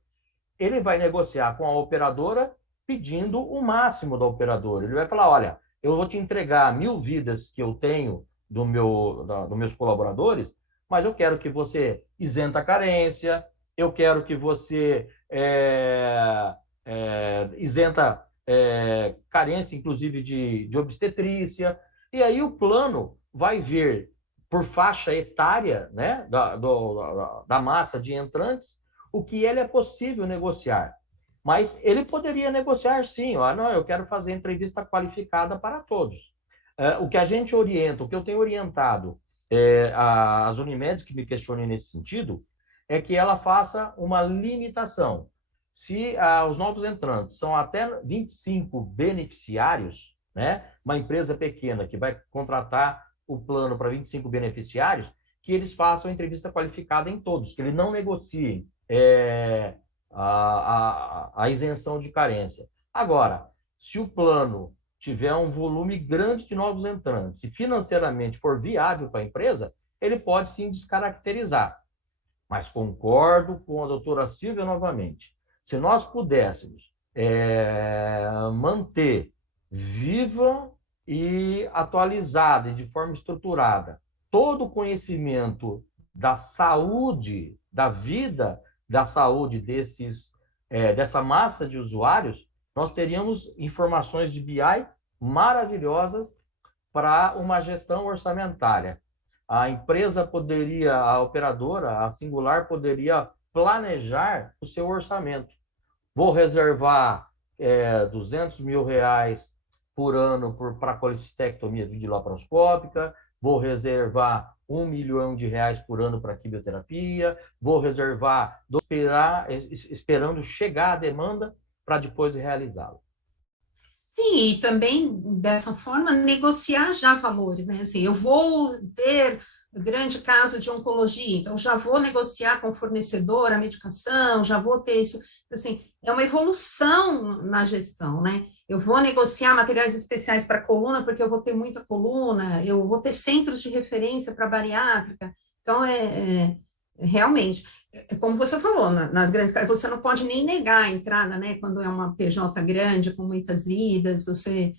ele vai negociar com a operadora pedindo o máximo da operadora. Ele vai falar, olha, eu vou te entregar 1.000 vidas que eu tenho dos meus colaboradores, mas eu quero que você isenta a carência, eu quero que você isenta carência, inclusive, de obstetrícia. E aí o plano vai ver por faixa etária, né, da massa de entrantes, o que ele é possível negociar. Mas ele poderia negociar sim, não, eu quero fazer entrevista qualificada para todos. O que a gente orienta, o que eu tenho orientado as Unimedes que me questionem nesse sentido, é que ela faça uma limitação. Se os novos entrantes são até 25 beneficiários, né, uma empresa pequena que vai contratar o plano para 25 beneficiários, que eles façam entrevista qualificada em todos, que eles não negociem a isenção de carência. Agora, se o plano tiver um volume grande de novos entrantes e financeiramente for viável para a empresa, ele pode sim descaracterizar. Mas concordo com a doutora Silvia novamente. Se nós pudéssemos manter viva e atualizada e de forma estruturada todo o conhecimento da saúde, da vida da saúde dessa massa de usuários, nós teríamos informações de BI maravilhosas para uma gestão orçamentária. A empresa poderia, a operadora, a singular, poderia planejar o seu orçamento. Vou reservar 200 mil reais por ano para colecistectomia videolaparoscópica, vou reservar 1 milhão de reais por ano para quimioterapia, vou reservar, esperando chegar a demanda para depois realizá-la. Sim, e também, dessa forma, negociar já valores, né? Assim, eu vou ter grande caso de oncologia, então já vou negociar com o fornecedor a medicação, já vou ter isso, assim, é uma evolução na gestão, né? Eu vou negociar materiais especiais para coluna, porque eu vou ter muita coluna, eu vou ter centros de referência para bariátrica, então realmente, como você falou, nas grandes, você não pode nem negar a entrada, né? Quando é uma PJ grande, com muitas vidas, você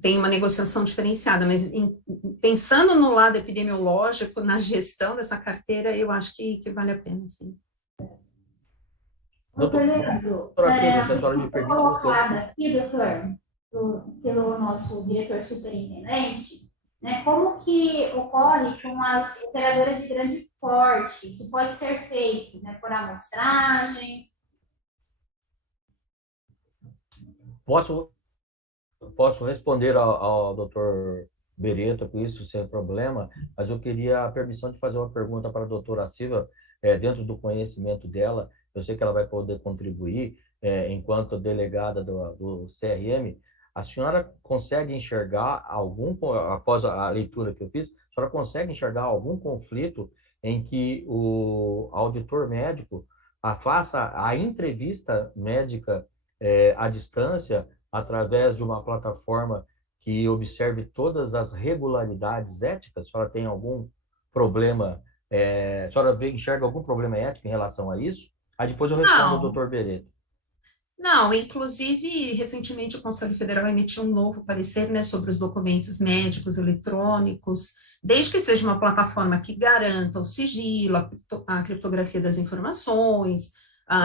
tem uma negociação diferenciada, mas pensando no lado epidemiológico, na gestão dessa carteira, eu acho que vale a pena, sim. Doutor Leandro, colocada aqui, doutor, pelo nosso diretor superintendente, né, como que ocorre com as operadoras de grande porte? Isso pode ser feito, né, por amostragem? Posso responder ao doutor Beretta com isso, sem problema, mas eu queria a permissão de fazer uma pergunta para a doutora Silvia, dentro do conhecimento dela. Eu sei que ela vai poder contribuir enquanto delegada do CRM. A senhora consegue enxergar após a leitura que eu fiz, a senhora consegue enxergar algum conflito em que o auditor médico faça a entrevista médica à distância, através de uma plataforma que observe todas as regularidades éticas? A senhora tem algum problema, a senhora enxerga algum problema ético em relação a isso? Aí depois eu respondo ao doutor Beretta. Não, inclusive, recentemente o Conselho Federal emitiu um novo parecer, né, sobre os documentos médicos eletrônicos, desde que seja uma plataforma que garanta o sigilo, a criptografia das informações,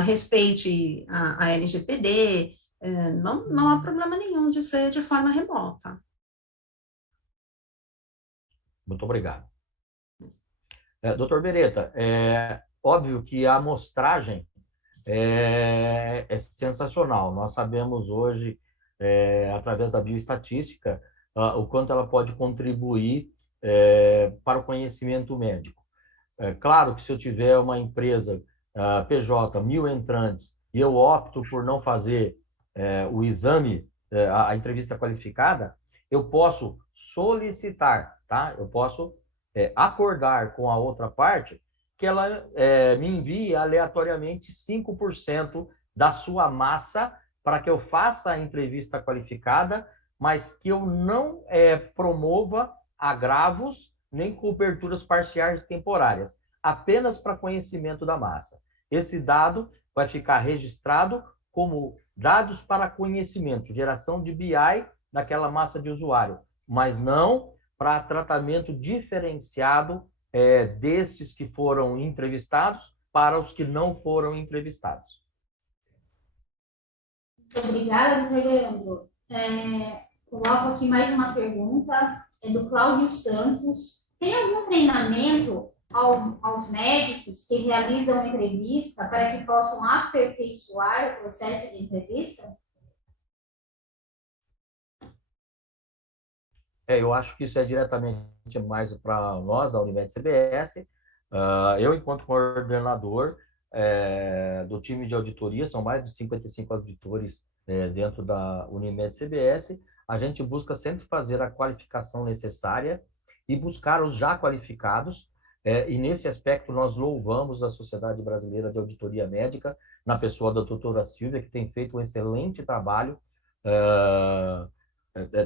respeite a LGPD, não há problema nenhum de ser de forma remota. Muito obrigado. Doutor Beretta, óbvio que a amostragem é sensacional. Nós sabemos hoje através da bioestatística, o quanto ela pode contribuir para o conhecimento médico. Claro que se eu tiver uma empresa PJ, 1.000 entrantes, e eu opto por não fazer o exame, a entrevista qualificada, eu posso solicitar, tá? Eu posso acordar com a outra parte que ela me envie aleatoriamente 5% da sua massa para que eu faça a entrevista qualificada, mas que eu não promova agravos nem coberturas parciais temporárias, apenas para conhecimento da massa. Esse dado vai ficar registrado como dados para conhecimento, geração de BI naquela massa de usuário, mas não para tratamento diferenciado destes que foram entrevistados para os que não foram entrevistados. Muito obrigada, doutor Leandro. Coloco aqui mais uma pergunta, é do Cláudio Santos. Tem algum treinamento aos médicos que realizam entrevista para que possam aperfeiçoar o processo de entrevista? Eu acho que isso é diretamente mais para nós, da Unimed CBS. Eu, enquanto coordenador do time de auditoria, são mais de 55 auditores dentro da Unimed CBS, a gente busca sempre fazer a qualificação necessária e buscar os já qualificados, e nesse aspecto nós louvamos a Sociedade Brasileira de Auditoria Médica, na pessoa da doutora Silvia, que tem feito um excelente trabalho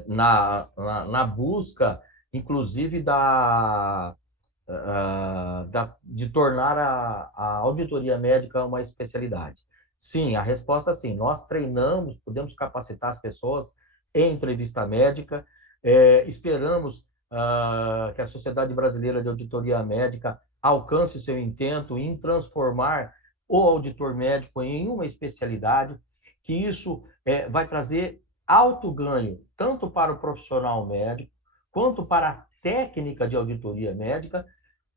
na busca, inclusive, de tornar a auditoria médica uma especialidade. Sim, a resposta é sim. Nós treinamos, podemos capacitar as pessoas em entrevista médica, esperamos que a Sociedade Brasileira de Auditoria Médica alcance seu intento em transformar o auditor médico em uma especialidade, que isso vai trazer alto ganho, tanto para o profissional médico, quanto para a técnica de auditoria médica,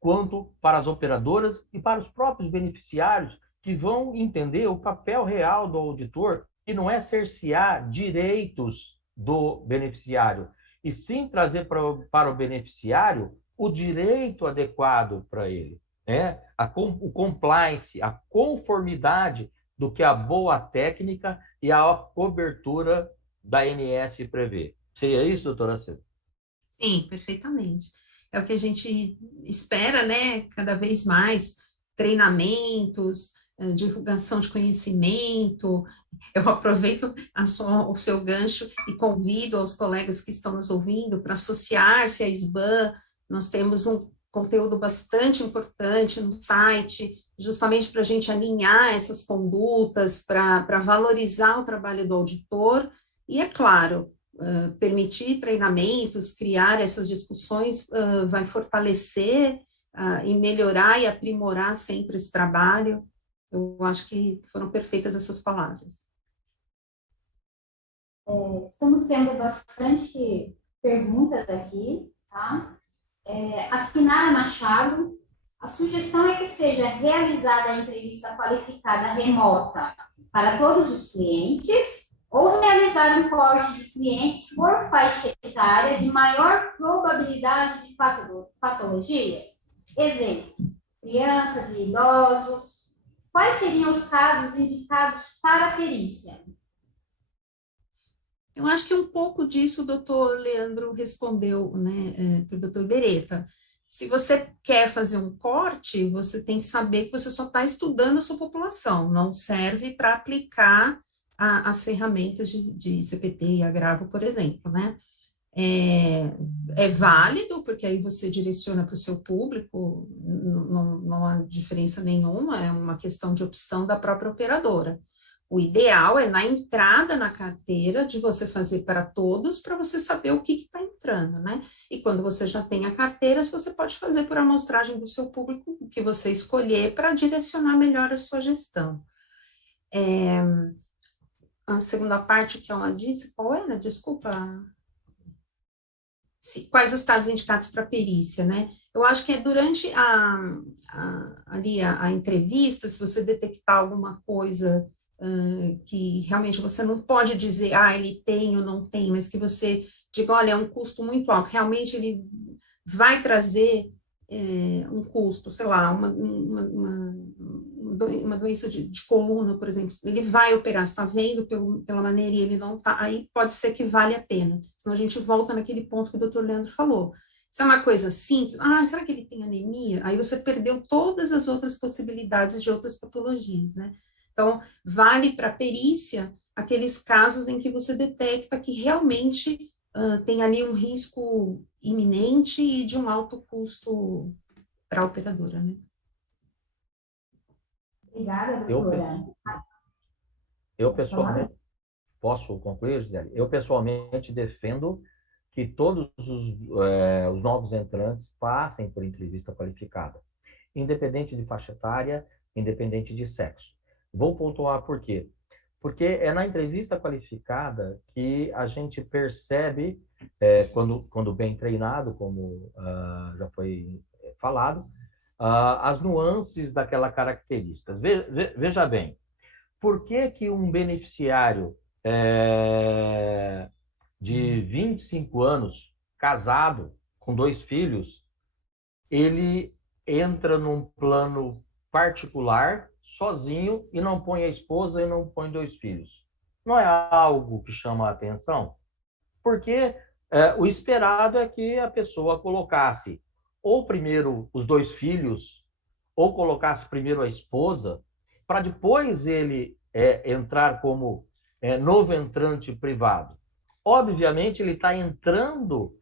quanto para as operadoras e para os próprios beneficiários, que vão entender o papel real do auditor, que não é cercear direitos do beneficiário, e sim trazer para o beneficiário o direito adequado para ele, né? O compliance, a conformidade do que a boa técnica e a cobertura da ANS prevê. Seria isso, doutora Silvia? Sim, perfeitamente. É o que a gente espera, né? Cada vez mais treinamentos, divulgação de conhecimento. Eu aproveito o seu gancho e convido aos colegas que estão nos ouvindo para associar-se à SBAN. Nós temos um conteúdo bastante importante no site, justamente para a gente alinhar essas condutas, para valorizar o trabalho do auditor e, é claro, permitir treinamentos, criar essas discussões, vai fortalecer e melhorar e aprimorar sempre esse trabalho. Eu acho que foram perfeitas essas palavras. Estamos tendo bastante perguntas aqui, tá? A Sinara Machado, a sugestão é que seja realizada a entrevista qualificada remota para todos os clientes ou realizar um corte de clientes por faixa etária de maior probabilidade de patologias. Exemplo, crianças e idosos. Quais seriam os casos indicados para a perícia? Eu acho que um pouco disso o doutor Leandro respondeu, né, para o doutor Beretta. Se você quer fazer um corte, você tem que saber que você só está estudando a sua população, não serve para aplicar as ferramentas de CPT e agravo, por exemplo, né? É válido, porque aí você direciona para o seu público, não há diferença nenhuma, é uma questão de opção da própria operadora. O ideal é, na entrada na carteira, de você fazer para todos, para você saber o que está entrando, né? E quando você já tem a carteira, você pode fazer por amostragem do seu público, o que você escolher, para direcionar melhor a sua gestão. A segunda parte que ela disse, qual era? Desculpa. Quais os casos indicados para perícia, né? Eu acho que é durante a entrevista, se você detectar alguma coisa que realmente você não pode dizer, ele tem ou não tem, mas que você diga, olha, é um custo muito alto, realmente ele vai trazer um custo, sei lá, uma doença de coluna, por exemplo, ele vai operar, você está vendo pela maneira e ele não está, aí pode ser que vale a pena, senão a gente volta naquele ponto que o doutor Leandro falou. Se é uma coisa simples, será que ele tem anemia? Aí você perdeu todas as outras possibilidades de outras patologias, né? Então, vale para perícia aqueles casos em que você detecta que realmente tem ali um risco iminente e de um alto custo para a operadora, né? Obrigada, doutora. Eu pessoalmente, posso concluir, Gisele? Eu pessoalmente defendo que todos os novos entrantes passem por entrevista qualificada, independente de faixa etária, independente de sexo. Vou pontuar por quê. Porque é na entrevista qualificada que a gente percebe, quando bem treinado, como já foi falado, as nuances daquela característica. Veja bem, por que um beneficiário de 25 anos, casado, com 2 filhos, ele entra num plano particular, sozinho, e não põe a esposa e não põe 2 filhos? Não é algo que chama a atenção? Porque o esperado é que a pessoa colocasse ou primeiro os 2 filhos, ou colocasse primeiro a esposa, para depois ele entrar como novo entrante privado. Obviamente, ele está entrando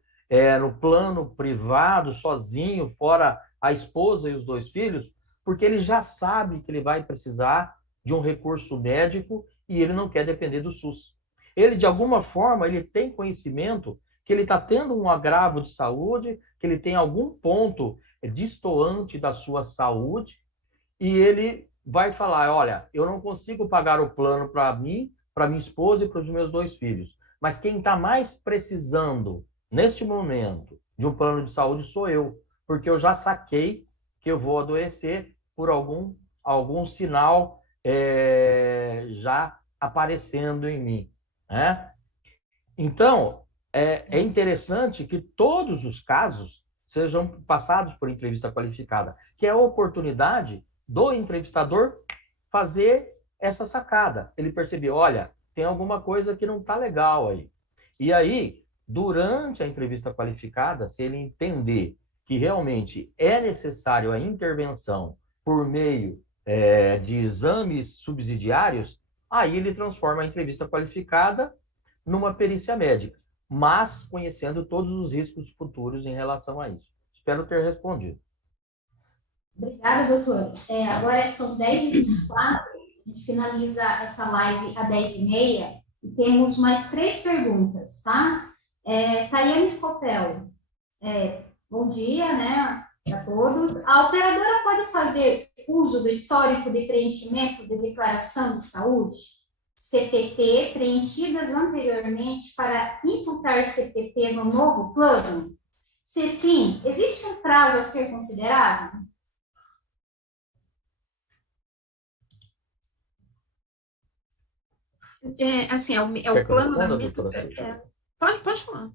no plano privado, sozinho, fora a esposa e os 2 filhos, porque ele já sabe que ele vai precisar de um recurso médico e ele não quer depender do SUS. Ele, de alguma forma, ele tem conhecimento que ele está tendo um agravo de saúde, que ele tem algum ponto destoante da sua saúde, e ele vai falar, olha, eu não consigo pagar o plano para mim, para minha esposa e para os meus 2 filhos, mas quem está mais precisando, neste momento, de um plano de saúde sou eu, porque eu já saquei que eu vou adoecer por algum sinal já aparecendo em mim, né? Então, é interessante que todos os casos sejam passados por entrevista qualificada, que é a oportunidade do entrevistador fazer essa sacada. Ele perceber, olha, tem alguma coisa que não está legal aí. E aí, durante a entrevista qualificada, se ele entender que realmente é necessário a intervenção por meio de exames subsidiários, aí ele transforma a entrevista qualificada numa perícia médica, mas conhecendo todos os riscos futuros em relação a isso. Espero ter respondido. Obrigada, doutor. Agora são 10h24, a gente finaliza essa live às 10h30 e temos mais 3 perguntas, tá? Tayane Scopel, bom dia, né, a todos. A operadora pode fazer uso do histórico de preenchimento de declaração de saúde, CPT, preenchidas anteriormente para imputar CPT no novo plano? Se sim, existe um prazo a ser considerado? Assim, é o plano da mesma... Pode falar.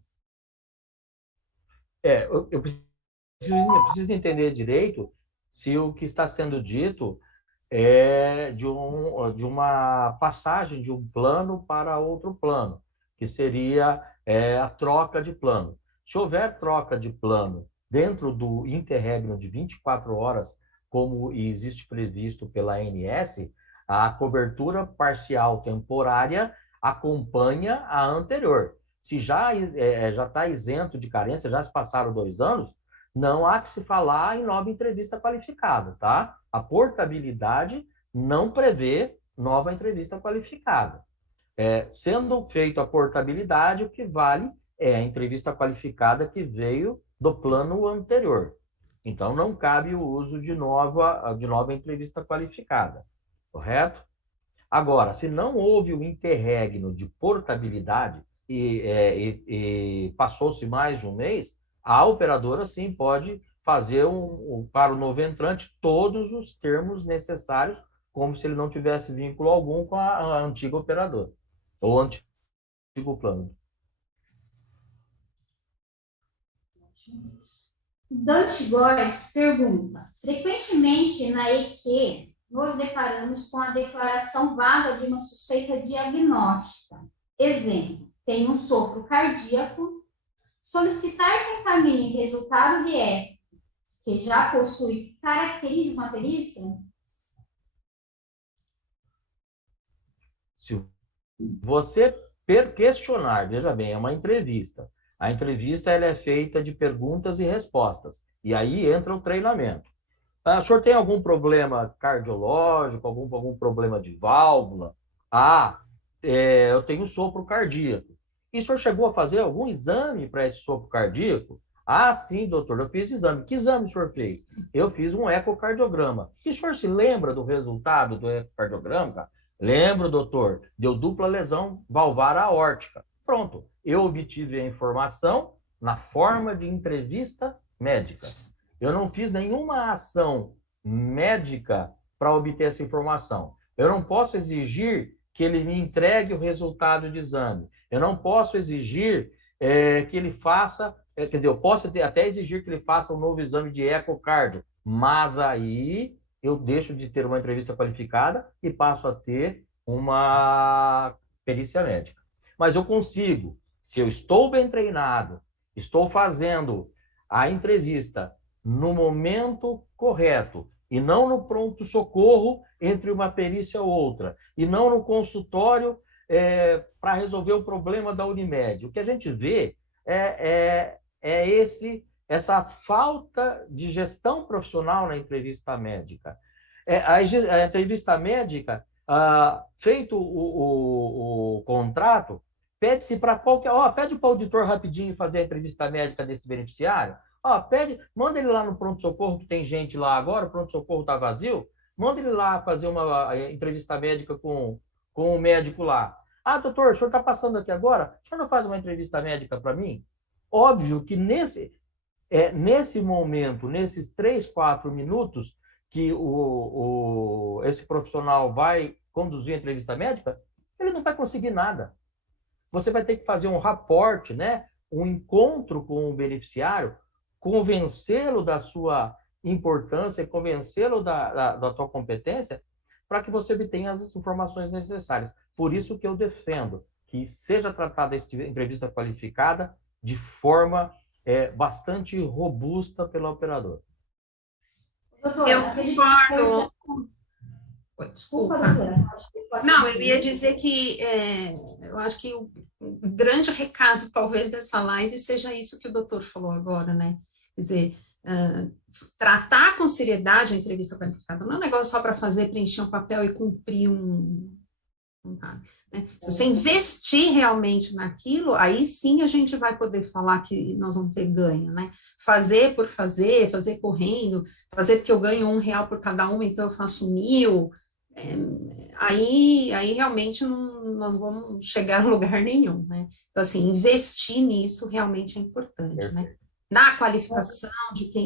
Eu preciso entender direito se o que está sendo dito é de uma passagem de um plano para outro plano, que seria a troca de plano. Se houver troca de plano dentro do interregno de 24 horas, como existe previsto pela ANS, a cobertura parcial temporária acompanha a anterior. Se já está isento de carência, já se passaram 2 anos, não há que se falar em nova entrevista qualificada, tá? A portabilidade não prevê nova entrevista qualificada. Sendo feita a portabilidade, o que vale é a entrevista qualificada que veio do plano anterior. Então, não cabe o uso de nova entrevista qualificada, correto? Agora, se não houve o interregno de portabilidade e passou-se mais de um mês, a operadora, sim, pode fazer para o novo entrante todos os termos necessários, como se ele não tivesse vínculo algum com a antiga operadora, ou antigo plano. Dante Góes pergunta: frequentemente na EQ nos deparamos com a declaração vaga de uma suspeita diagnóstica. Exemplo, tem um sopro cardíaco, solicitar que encaminhe resultado de eco, que já possui caracteriza uma perícia? Se você questionar, veja bem, é uma entrevista. A entrevista ela é feita de perguntas e respostas. E aí entra o treinamento. O senhor tem algum problema cardiológico, algum problema de válvula? Eu tenho sopro cardíaco. E o senhor chegou a fazer algum exame para esse sopro cardíaco? Sim, doutor, eu fiz exame. Que exame o senhor fez? Eu fiz um ecocardiograma. E o senhor se lembra do resultado do ecocardiograma, cara? Lembro, doutor, deu dupla lesão valvar aórtica. Pronto, eu obtive a informação na forma de entrevista médica. Eu não fiz nenhuma ação médica para obter essa informação. Eu não posso exigir que ele me entregue o resultado de exame. Eu não posso exigir que ele faça, quer dizer, eu posso até exigir que ele faça um novo exame de ecocardio, mas aí eu deixo de ter uma entrevista qualificada e passo a ter uma perícia médica. Mas eu consigo, se eu estou bem treinado, estou fazendo a entrevista no momento correto e não no pronto-socorro entre uma perícia ou outra, e não no consultório para resolver o problema da Unimed. O que a gente vê essa falta de gestão profissional na entrevista médica. A entrevista médica, feito o contrato, pede-se para qualquer... pede para o auditor rapidinho fazer a entrevista médica desse beneficiário. Manda ele lá no pronto-socorro, que tem gente lá agora, o pronto-socorro está vazio, manda ele lá fazer uma entrevista médica com o médico lá. Doutor, o senhor está passando aqui agora? O senhor não faz uma entrevista médica para mim? Óbvio que nesse momento, nesses 3, 4 minutos que esse profissional vai conduzir a entrevista médica, ele não vai conseguir nada. Você vai ter que fazer um raporte, né? Um encontro com o beneficiário, convencê-lo da sua importância, convencê-lo da tua competência, para que você obtenha as informações necessárias. Por isso que eu defendo que seja tratada essa entrevista qualificada de forma bastante robusta pela operadora. Doutora, Eu concordo. Desculpa. Não, eu ia dizer que eu acho que o grande recado, talvez, dessa live seja isso que o doutor falou agora, né? Quer dizer, tratar com seriedade a entrevista qualificada não é um negócio só para preencher um papel e cumprir né? Se você investir realmente naquilo, aí sim a gente vai poder falar que nós vamos ter ganho, né? Fazer por fazer, fazer correndo, fazer porque eu ganho R$1 por cada uma, então eu faço 1.000, aí realmente nós vamos chegar a lugar nenhum, né? Então, assim, investir nisso realmente é importante, né? Na qualificação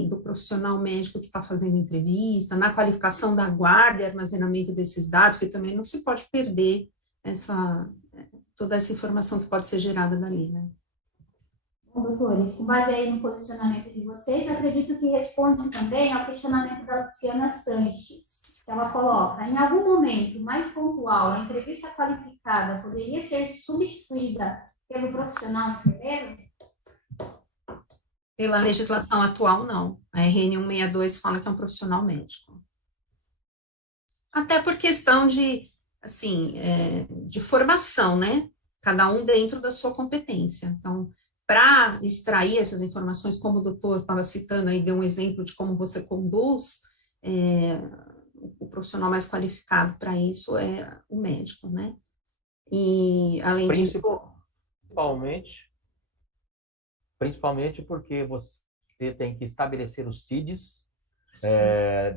do profissional médico que está fazendo entrevista, na qualificação da guarda e armazenamento desses dados, porque também não se pode perder toda essa informação que pode ser gerada dali, né? Bom, doutores, com base aí no posicionamento de vocês, acredito que responde também ao questionamento da Luciana Sanches. Ela coloca: em algum momento mais pontual, a entrevista qualificada poderia ser substituída pelo profissional enfermeiro? Pela legislação atual, não. A RN 162 fala que é um profissional médico. Até por questão de formação, né? Cada um dentro da sua competência. Então, para extrair essas informações, como o doutor estava citando aí, deu um exemplo de como você conduz, o profissional mais qualificado para isso é o médico, né? E, além disso... Principalmente porque você tem que estabelecer os CIDs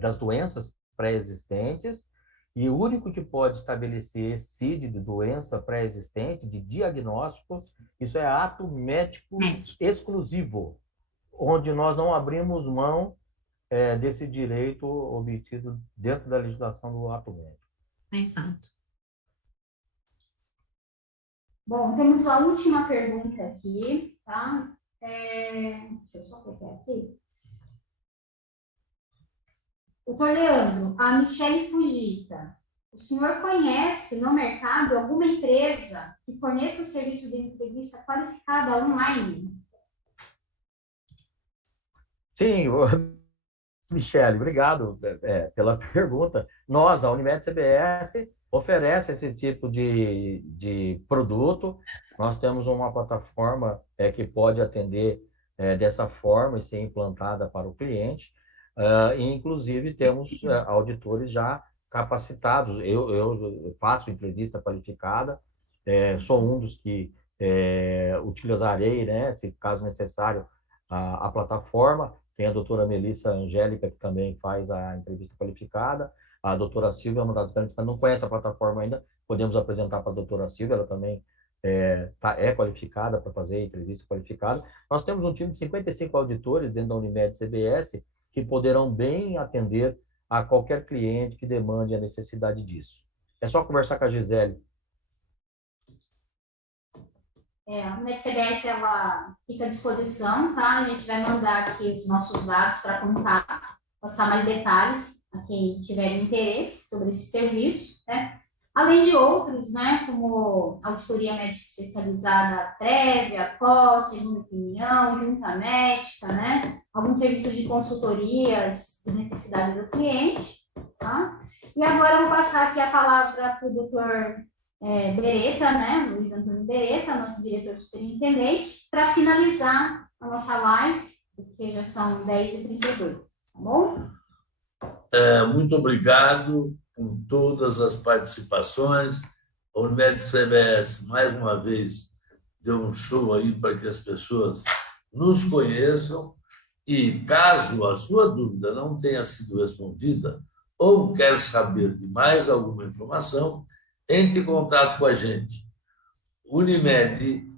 das doenças pré-existentes, e o único que pode estabelecer CID de doença pré-existente, de diagnóstico, isso é ato médico exclusivo, onde nós não abrimos mão desse direito obtido dentro da legislação do ato médico. Exato. Bom, temos a última pergunta aqui, tá? Deixa eu só pegar aqui. Doutor Leandro, a Michele Fujita, o senhor conhece no mercado alguma empresa que forneça o serviço de entrevista qualificada online? Sim, Michele, obrigado pela pergunta. Nós, a Unimed CBS, oferece esse tipo de produto. Nós temos uma plataforma que pode atender dessa forma e ser implantada para o cliente. E, inclusive, temos auditores já capacitados. Eu faço entrevista qualificada, sou um dos que utilizarei, né, se caso necessário, a plataforma. Tem a doutora Melissa Angélica, que também faz a entrevista qualificada. A doutora Silvia é uma das grandes, que não conhece a plataforma ainda, podemos apresentar para a doutora Silvia, ela também é qualificada para fazer entrevista qualificada. Nós temos um time de 55 auditores dentro da Unimed CBS, que poderão bem atender a qualquer cliente que demande a necessidade disso. É só conversar com a Gisele. A Unimed CBS, ela fica à disposição, tá? A gente vai mandar aqui os nossos dados para contato, passar mais detalhes a quem tiver interesse sobre esse serviço, né? Além de outros, né, como auditoria médica especializada prévia, pós, segunda opinião, junta médica, né, alguns serviços de consultorias de necessidade do cliente, tá? E agora eu vou passar aqui a palavra para o doutor Beretta, né, Luiz Antônio Beretta, nosso diretor superintendente, para finalizar a nossa live, porque já são 10h32, tá bom? Muito obrigado por todas as participações. A Unimed CBS, mais uma vez, deu um show aí para que as pessoas nos conheçam e, caso a sua dúvida não tenha sido respondida ou quer saber de mais alguma informação, entre em contato com a gente. unimed.br,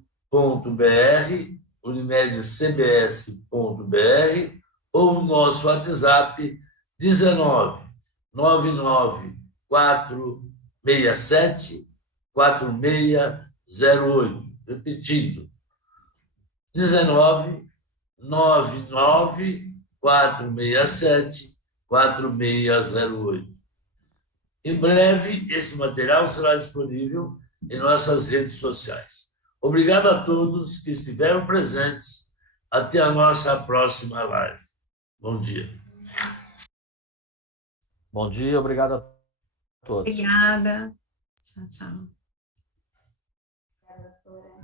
unimedcbs.br ou o nosso WhatsApp 19 99 467 4608. Repetindo, 19 99 467 4608. Em breve, esse material será disponível em nossas redes sociais. Obrigado a todos que estiveram presentes. Até a nossa próxima live. Bom dia. Bom dia, obrigado a todos. Obrigada. Tchau, tchau. Obrigada, doutora.